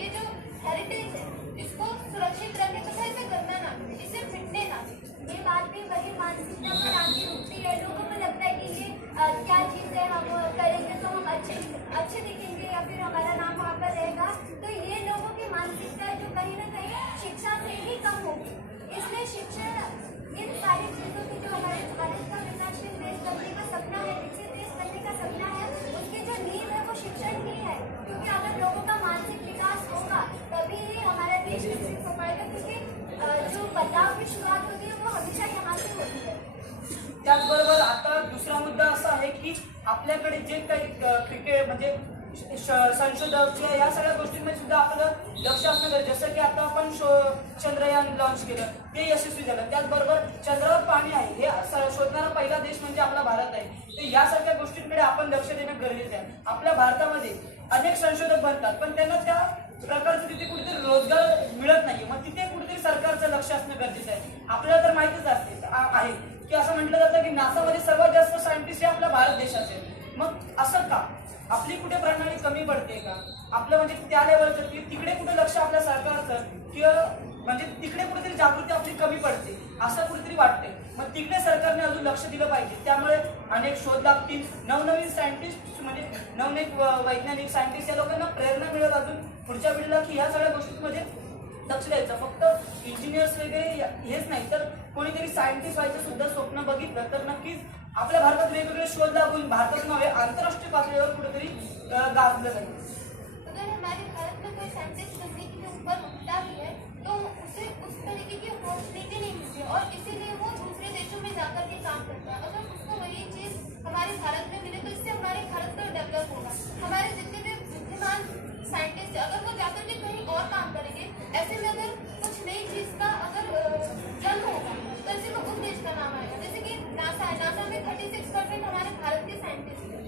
ये जो हेरिटेज है इसको सुरक्षित रखें तथा इसे गंदा ना करें, इसे मिटने ना दें. ये बात भी वही मानसिकता पर आगे उठती है. लोगों को लगता है कि ये क्या चीज़ है, हम करेंगे तो हम अच्छे दिखेंगे या फिर हमारा नाम वहाँ पर रहेगा. तो ये लोगों की मानसिकता है जो कहीं ना कहीं शिक्षा से ही कम होगी. इसलिए शिक्षण इन सारी चीज़ों की जो हमारे भारत का विकासशील देश बनने का सपना है, विकसित देश बनने का सपना है, उसकी जो नींव है वो शिक्षण ही है. क्योंकि अगर लोगों का मानसिक विकास होगा तभी ही हमारा देश विकसित हो पाएगा. क्योंकि जो बदलाव की शुरुआत होती है वो हमेशा यहाँ से होती है. त्याचबरोबर आता दुसरा मुद्दा असा आहे की आपल्याकडे जे काही क्रिकेट म्हणजे संशोधक किंवा या सगळ्या गोष्टींमध्ये सुद्धा आपलं लक्ष असणं गरजेचं. जसं की आता आपण चंद्रयान लॉन्च केलं ते यशस्वी झालं. त्याचबरोबर चंद्रावर पाणी आहे हे शोधणारा पहिला देश म्हणजे आपला भारत आहे. तर यासारख्या गोष्टींकडे आपण लक्ष देणं गरजेचं आहे. आपल्या भारतामध्ये अनेक संशोधक बनतात पण त्यांना त्या प्रकारचं तिथे कुठेतरी रोजगार मिळत नाही. मग तिथे कुठेतरी सरकारचं लक्ष असणं गरजेचं आहे. आपल्याला तर माहितीच आहे की असं म्हटलं जातं की नासामध्ये सर्वात जास्त सायंटिस्ट हे आपल्या भारत देशाचे. मग असं का? आपली कुठे प्रणाली कमी पडते का? आपलं म्हणजे त्या लेवलचं की तिकडे कुठे लक्ष आपल्या सरकारचं किंवा म्हणजे तिकडे कुठेतरी जागृती आपली कमी पडते असं कुठेतरी वाटते. मग तिकडे सरकारने अजून लक्ष दिलं पाहिजे. त्यामुळे अनेक शोध लागतील, नवनवीन सायंटिस्ट म्हणजे नवनवीन वैज्ञानिक सायंटिस्ट या लोकांना प्रेरणा मिळेल अजून पुढच्या पिढीला की ह्या सगळ्या गोष्टींमध्ये लक्ष द्यायचं. फक्त इंजिनियर्स वगैरे हेच नाही तर कोणीतरी सायंटिस्ट व्हायचं सुद्धा स्वप्न बघितलं तर नक्कीच आपल्या भारतात वेगवेगळे शोध लागून भारतात नव्हे आंतरराष्ट्रीय पातळीवर कुठेतरी गाजलं जाईल. अगर हमारे भारत में कोई साइंटिस्ट बनने के ऊपर उठता भी है तो उसे उस तरीके की अपॉर्चुनिटी नहीं मिलती और इसीलिए वो दूसरे देशों में जाकर के काम करता है. अगर उसको वही चीज हमारे भारत में मिले तो इससे हमारे भारत का डेवलप होगा. हमारे जितने भी बुद्धिमान साइंटिस्ट अगर वो जाकर के कहीं और काम करेंगे, ऐसे में अगर कुछ नई चीज का अगर जन्म होगा तो ऐसे में उस देश का नाम आएगा. जैसे कि नासा है, नासा में 36% हमारे भारत के साइंटिस्ट हैं.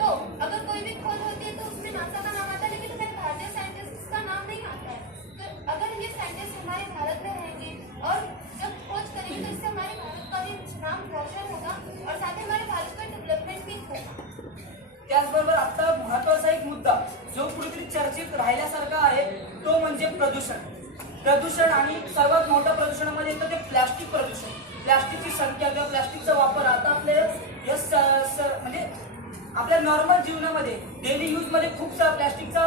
तो अगर कोई भी खोज होती है तो उसमें नासा का नाम आता है लेकिन हमारे भारतीय साइंटिस्ट का नाम नहीं आता है. तो अगर ये साइंटिस्ट हमारे भारत में रहेंगे और जब खोज करेंगे तो इससे हमारे भारत का भी नाम रोशन होगा और साथ ही हमारे भारत का डेवलपमेंट भी होगा. त्याचबरोबर आता महत्वाचा एक मुद्दा जो कुठेतरी चर्चेत राहिल्यासारखा आहे तो म्हणजे प्रदूषण आणि सर्वात मोठ्या प्रदूषणामध्ये येतं ते प्लास्टिक प्रदूषण. प्लास्टिकची संख्या किंवा प्लास्टिकचा वापर आता आपल्या म्हणजे आपल्या नॉर्मल जीवनामध्ये डेली यूज मध्ये खूप सारा प्लास्टिकचा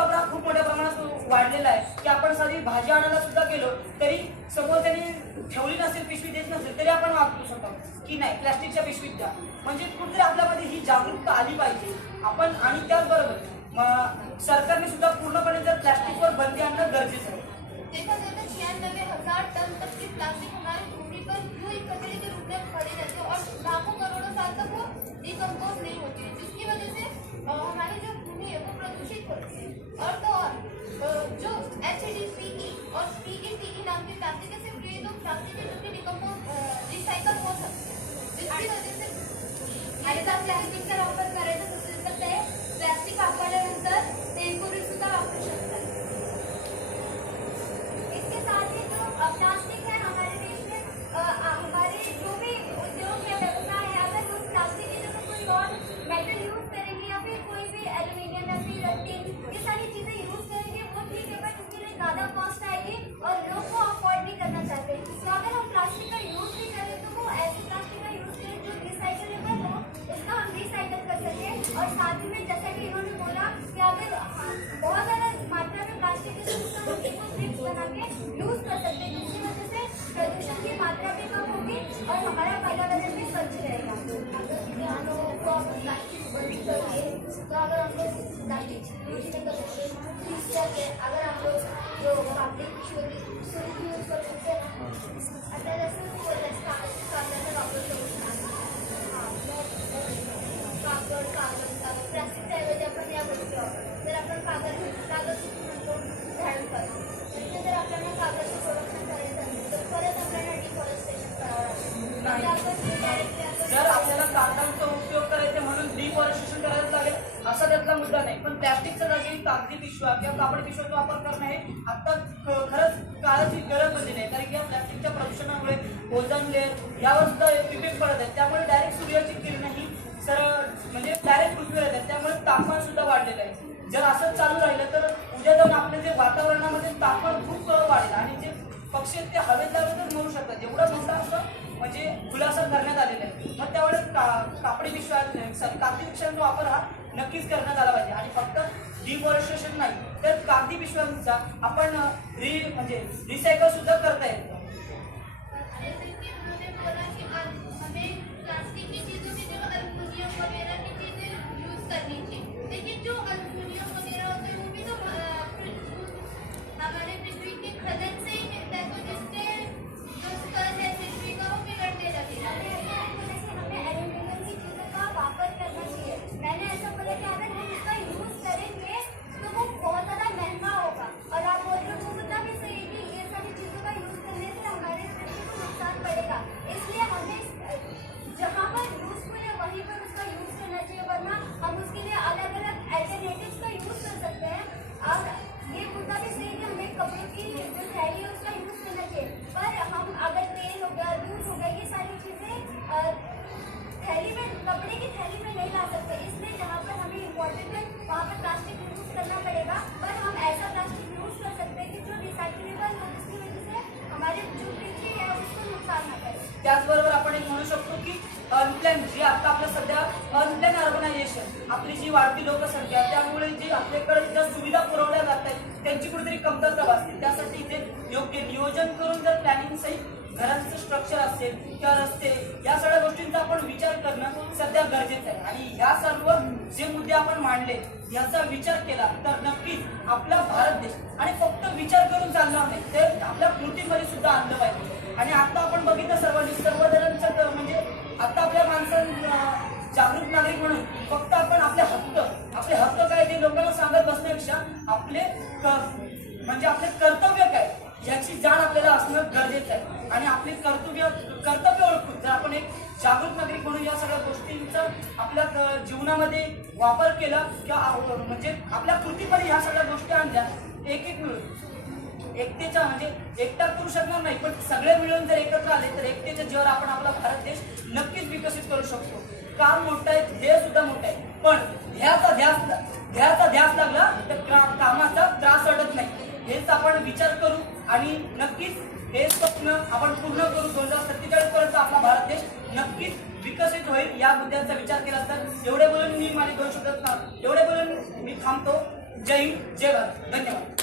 वापर हा खूप मोठ्या प्रमाणात वाढलेला आहे की आपण साधी भाजी आणायला सुद्धा गेलो तरी समोर त्यांनी ठेवली नसेल पिशवी देत नसेल तरी आपण वापरू शकतो की नाही प्लास्टिकच्या पिशवीत द्या. म्हणजे कुठेतरी आपल्यामध्ये ही जागरूकता आली पाहिजे आपण. आणि त्याचबरोबर सरकारने सुद्धा पूर्णपणे जर प्लास्टिकवर बंदी आणणं गरजेचं आहे. देखा जाए तो 96,000 टन तक की प्लास्टिक हमारी भूमि पर यूं ही कचरे के रूप में पड़ी रहती है और लाखों करोड़ों साल तक वो डिकम्पोज नहीं होती है जिसकी वजह से हमारी जो भूमि है वो प्रदूषित होती है. और तो और जो HDPE और PETE नाम की प्लास्टिक है सिर्फ ये दो प्लास्टिक है जो कि डिकम्पोज रिसाइकल हो सकते हैं जिसकी वजह से आणि त्या प्लॅस्टिकचा वापर करायचा असेल तर ते प्लॅस्टिक वापरल्यानंतर तेलपुरी सुद्धा वापरू शकतात. इसके साथ ही जो प्लास्टिक है हमारे देश में हमारे जो भी उद्योग या व्यवसाय है अगर उस प्लास्टिक की जगह कोई और मेटल यूज करेंगे या फिर कोई भी एल्यूमिनियम या फिर टिन ये सारी चीजें यूज करेंगे वो ठीक है बट उसके लिए ज्यादा कॉस्ट आएगी और लोग वो अफोर्ड नहीं करना चाहते. तो अगर हम प्लास्टिक का यूज भी करें तो वो ऐसे प्लास्टिक का यूज करें जो रिसाइकलेबल हो उसका हम रिसाइकल कर सकें. और साथ ही में जैसा कि इन्होंने बोला कि अगर बहुत ज़्यादा मात्रा में प्लास्टिक है तो उसका हम इसको ब्रिक्स बना के यूज कर सकते हैं जिसकी वजह से प्रदूषण की मात्रा भी कम होगी और हमारा पर्यावरण भी स्वच्छ रहेगा. अगर हम लोगों को प्लास्टिक बंद करिए तो अगर हम लोग प्लास्टिक यूज नहीं कर सकते अगर हम लोग जो पब्लिक यूज कर सकते हैं आता जसं कागदाचा वापर करू कागद प्लास्टिकच्या ऐवजी आपण या गोष्टी वापरतो. जर आपण कागद म्हणतो झाडांपासून तर जर आपल्याला कागदाचं प्रोडक्शन करायचं असेल तर परत आपल्याला डिफॉरेस्टेशन करावं लागेल. जर आपल्याला कागदांचा उपयोग करायचा म्हणून डिफॉरेस्टेशन करायला लागेल असा त्यातला मुद्दा नाही. पण प्लास्टिकच्या जागी कागदी पिशव्या किंवा कापड पिशव्याचा वापर करणं हे आता खरंच काळाची गरज बनलेली आहे. कारण की या प्लास्टिकच्या प्रदूषणामुळे ओझोन लेअर यावर सुद्धा इफेक्ट पडत आहे. त्यामुळे डायरेक्ट सूर्याची किरण ही सरळ म्हणजे डायरेक्ट पृथ्वीवर येतात त्यामुळे तापमान सुद्धा वाढलेलं आहे. जर असंच चालू राहिलं तर उद्या जाऊन आपल्या जे वातावरणामध्ये तापमान खूप वाढेल आणि जे पक्षी आहेत ते हवेत लावतच म्हणू शकतात. एवढा मोठा असं म्हणजे खुलासा करण्यात आलेला आहे. मग त्यावेळेस कापडी पिशव्या कागदी पिशव्यांचा वापर हा नक्कीच करण्यात आला पाहिजे. आणि फक्त डिफॉरेस्टेशन नाही तर कागदी पिशव्यांचा आपण म्हणजे रिसायकल सुद्धा करता येतो. प्लास्टिक की चीजों की जगह एल्युमिनियम वगैरह की चीजें यूज करनी चाहिए. लेकिन जो एल्युमिनियम वगैरह होते हैं वो भी तो हमारे पृथ्वी के खनन से ही मिलता है तो जिससे जो स्तर है पृथ्वी का वो बिगड़ने लगेगा. हमें एल्यूमिनियम की चीज़ों का वापर करना चाहिए. मैंने ऐसा बोला कि अगर हम इसका यूज करेंगे तो वो बहुत ज़्यादा महंगा होगा. और आप बोल रहे हो वो मुद्दा भी सही है कि ये सारी चीज़ों का यूज करने से हमारे पृथ्वी को नुकसान पड़ेगा. इसलिए हमें जहाँ पर यूजफुल है वहीं पर उसका यूज करना चाहिए वरना हम उसके लिए अलग अलग अल्टरनेटिव्स का यूज कर सकते हैं. और ये मुद्दा भी सही है कि हमें कपड़ों की जो थैली है उसका यूज करना चाहिए. पर हम अगर तेल हो गया दूध हो गया ये सारी चीज़ें थैली में कपड़े की थैली में नहीं ला सकते. इसलिए जहाँ पर हमें इम्पोर्टेंट है वहाँ पर प्लास्टिक यूज करना पड़ेगा. पर हम ऐसा प्लास्टिक यूज कर सकते हैं कि जो रिसाइकलेबल हो जिसकी वजह से हमारे जो पृथ्वी है उसको साधना करें। त्याचबरोबर आपण एक म्हणू शकतो की अनप्लॅन जी आता आपल्या सध्या अनप्लॅन अर्बनायझेशन आपली जी वाढती लोकसंख्या त्यामुळे जी आपल्याकडे ज्या सुविधा पुरवल्या जात आहेत त्यांची कुठेतरी कमतरता भासते. त्यासाठी इथे योग्य नियोजन करून जर प्लॅनिंग सहित घरांचं स्ट्रक्चर असेल किंवा रस्ते या सगळ्या गोष्टींचा आपण विचार करणं सध्या गरजेचं आहे. आणि ह्या सर्व जे मुद्दे आपण मांडले याचा विचार केला तर नक्कीच आपला भारत देश आणि फक्त विचार करून चालणार नाही ते आपल्या कृतीमध्ये सुद्धा आणलं पाहिजे. आणि आता आपण बघितलं सर्वजणांचं म्हणजे आता आपल्या माणसांना जागरूक नागरिक म्हणून फक्त आपण आपले हक्क काय ते लोकांना सांगत बसण्यापेक्षा आपले आपले कर्तव्य काय याची जाण आपल्याला असणं गरजेचं आहे. आणि आपले कर्तव्य ओळखून जर आपण एक जागरूक नागरिक म्हणून या सगळ्या गोष्टींचा आपल्या जीवनामध्ये वापर केला किंवा म्हणजे आपल्या कृतीमध्ये ह्या सगळ्या गोष्टी आणल्या एक मिळून एकतेच्या म्हणजे एकटा करू शकणार नाही पण सगळे मिळून जर एकत्र आले तर एकतेच्या जीवावर आपण आपला भारत देश नक्कीच विकसित करू शकतो. काम मोठं आहे ध्येय सुद्धा मोठं आहे पण ध्येयाचा ध्यास लागला तर कामाचा त्रास अडत नाही. हेच आपण विचार करू आणि नक्कीच हे स्वप्न आपण पूर्ण करू. 2047 पर्यंत आपला भारत देश नक्कीच विकसित होईल या मुद्द्यांचा विचार केला तर एवढे बोलून मी माझे 2 शब्द एवढे बोलून मी थांबतो. जय हिंद जय भारत. धन्यवाद.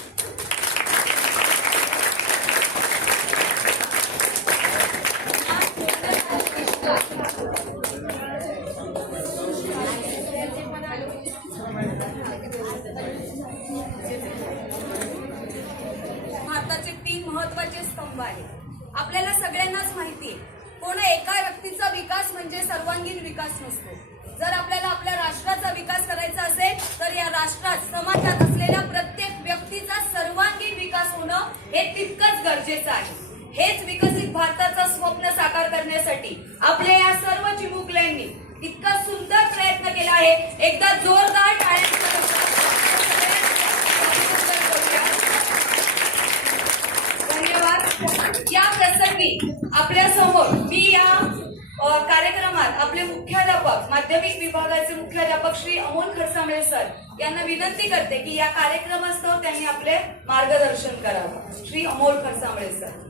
भारताचे 3 महत्वाचे स्तंभ आहेत. आपल्याला सगळ्यांनाच माहिती आहे कोणा एका व्यक्तीचा विकास म्हणजे सर्वांगीण विकास नसतो. जर आपल्याला आपल्या राष्ट्राचा विकास करायचा असेल तर या राष्ट्रात समाजात असलेल्या प्रत्येक व्यक्तीचा सर्वांगीण विकास होणं हे तितकंच गरजेचं आहे. हेच विकसित भारताचं स्वप्न साकार करण्यासाठी आपल्या या सर्व चिमुकल्यांनी इतका सुंदर प्रयत्न केला आहे. एकदा जोरदार टाळ्यांचा धन्यवाद. या प्रसंगी आपल्या समोर मी या कार्यक्रमात आपले मुख्याध्यापक माध्यमिक विभागाचे मुख्याध्यापक श्री अमोल खरसांबळे सर यांना विनंती करते की या कार्यक्रमास्तव त्यांनी आपले मार्गदर्शन करावं. श्री अमोल खरसांबळे सर.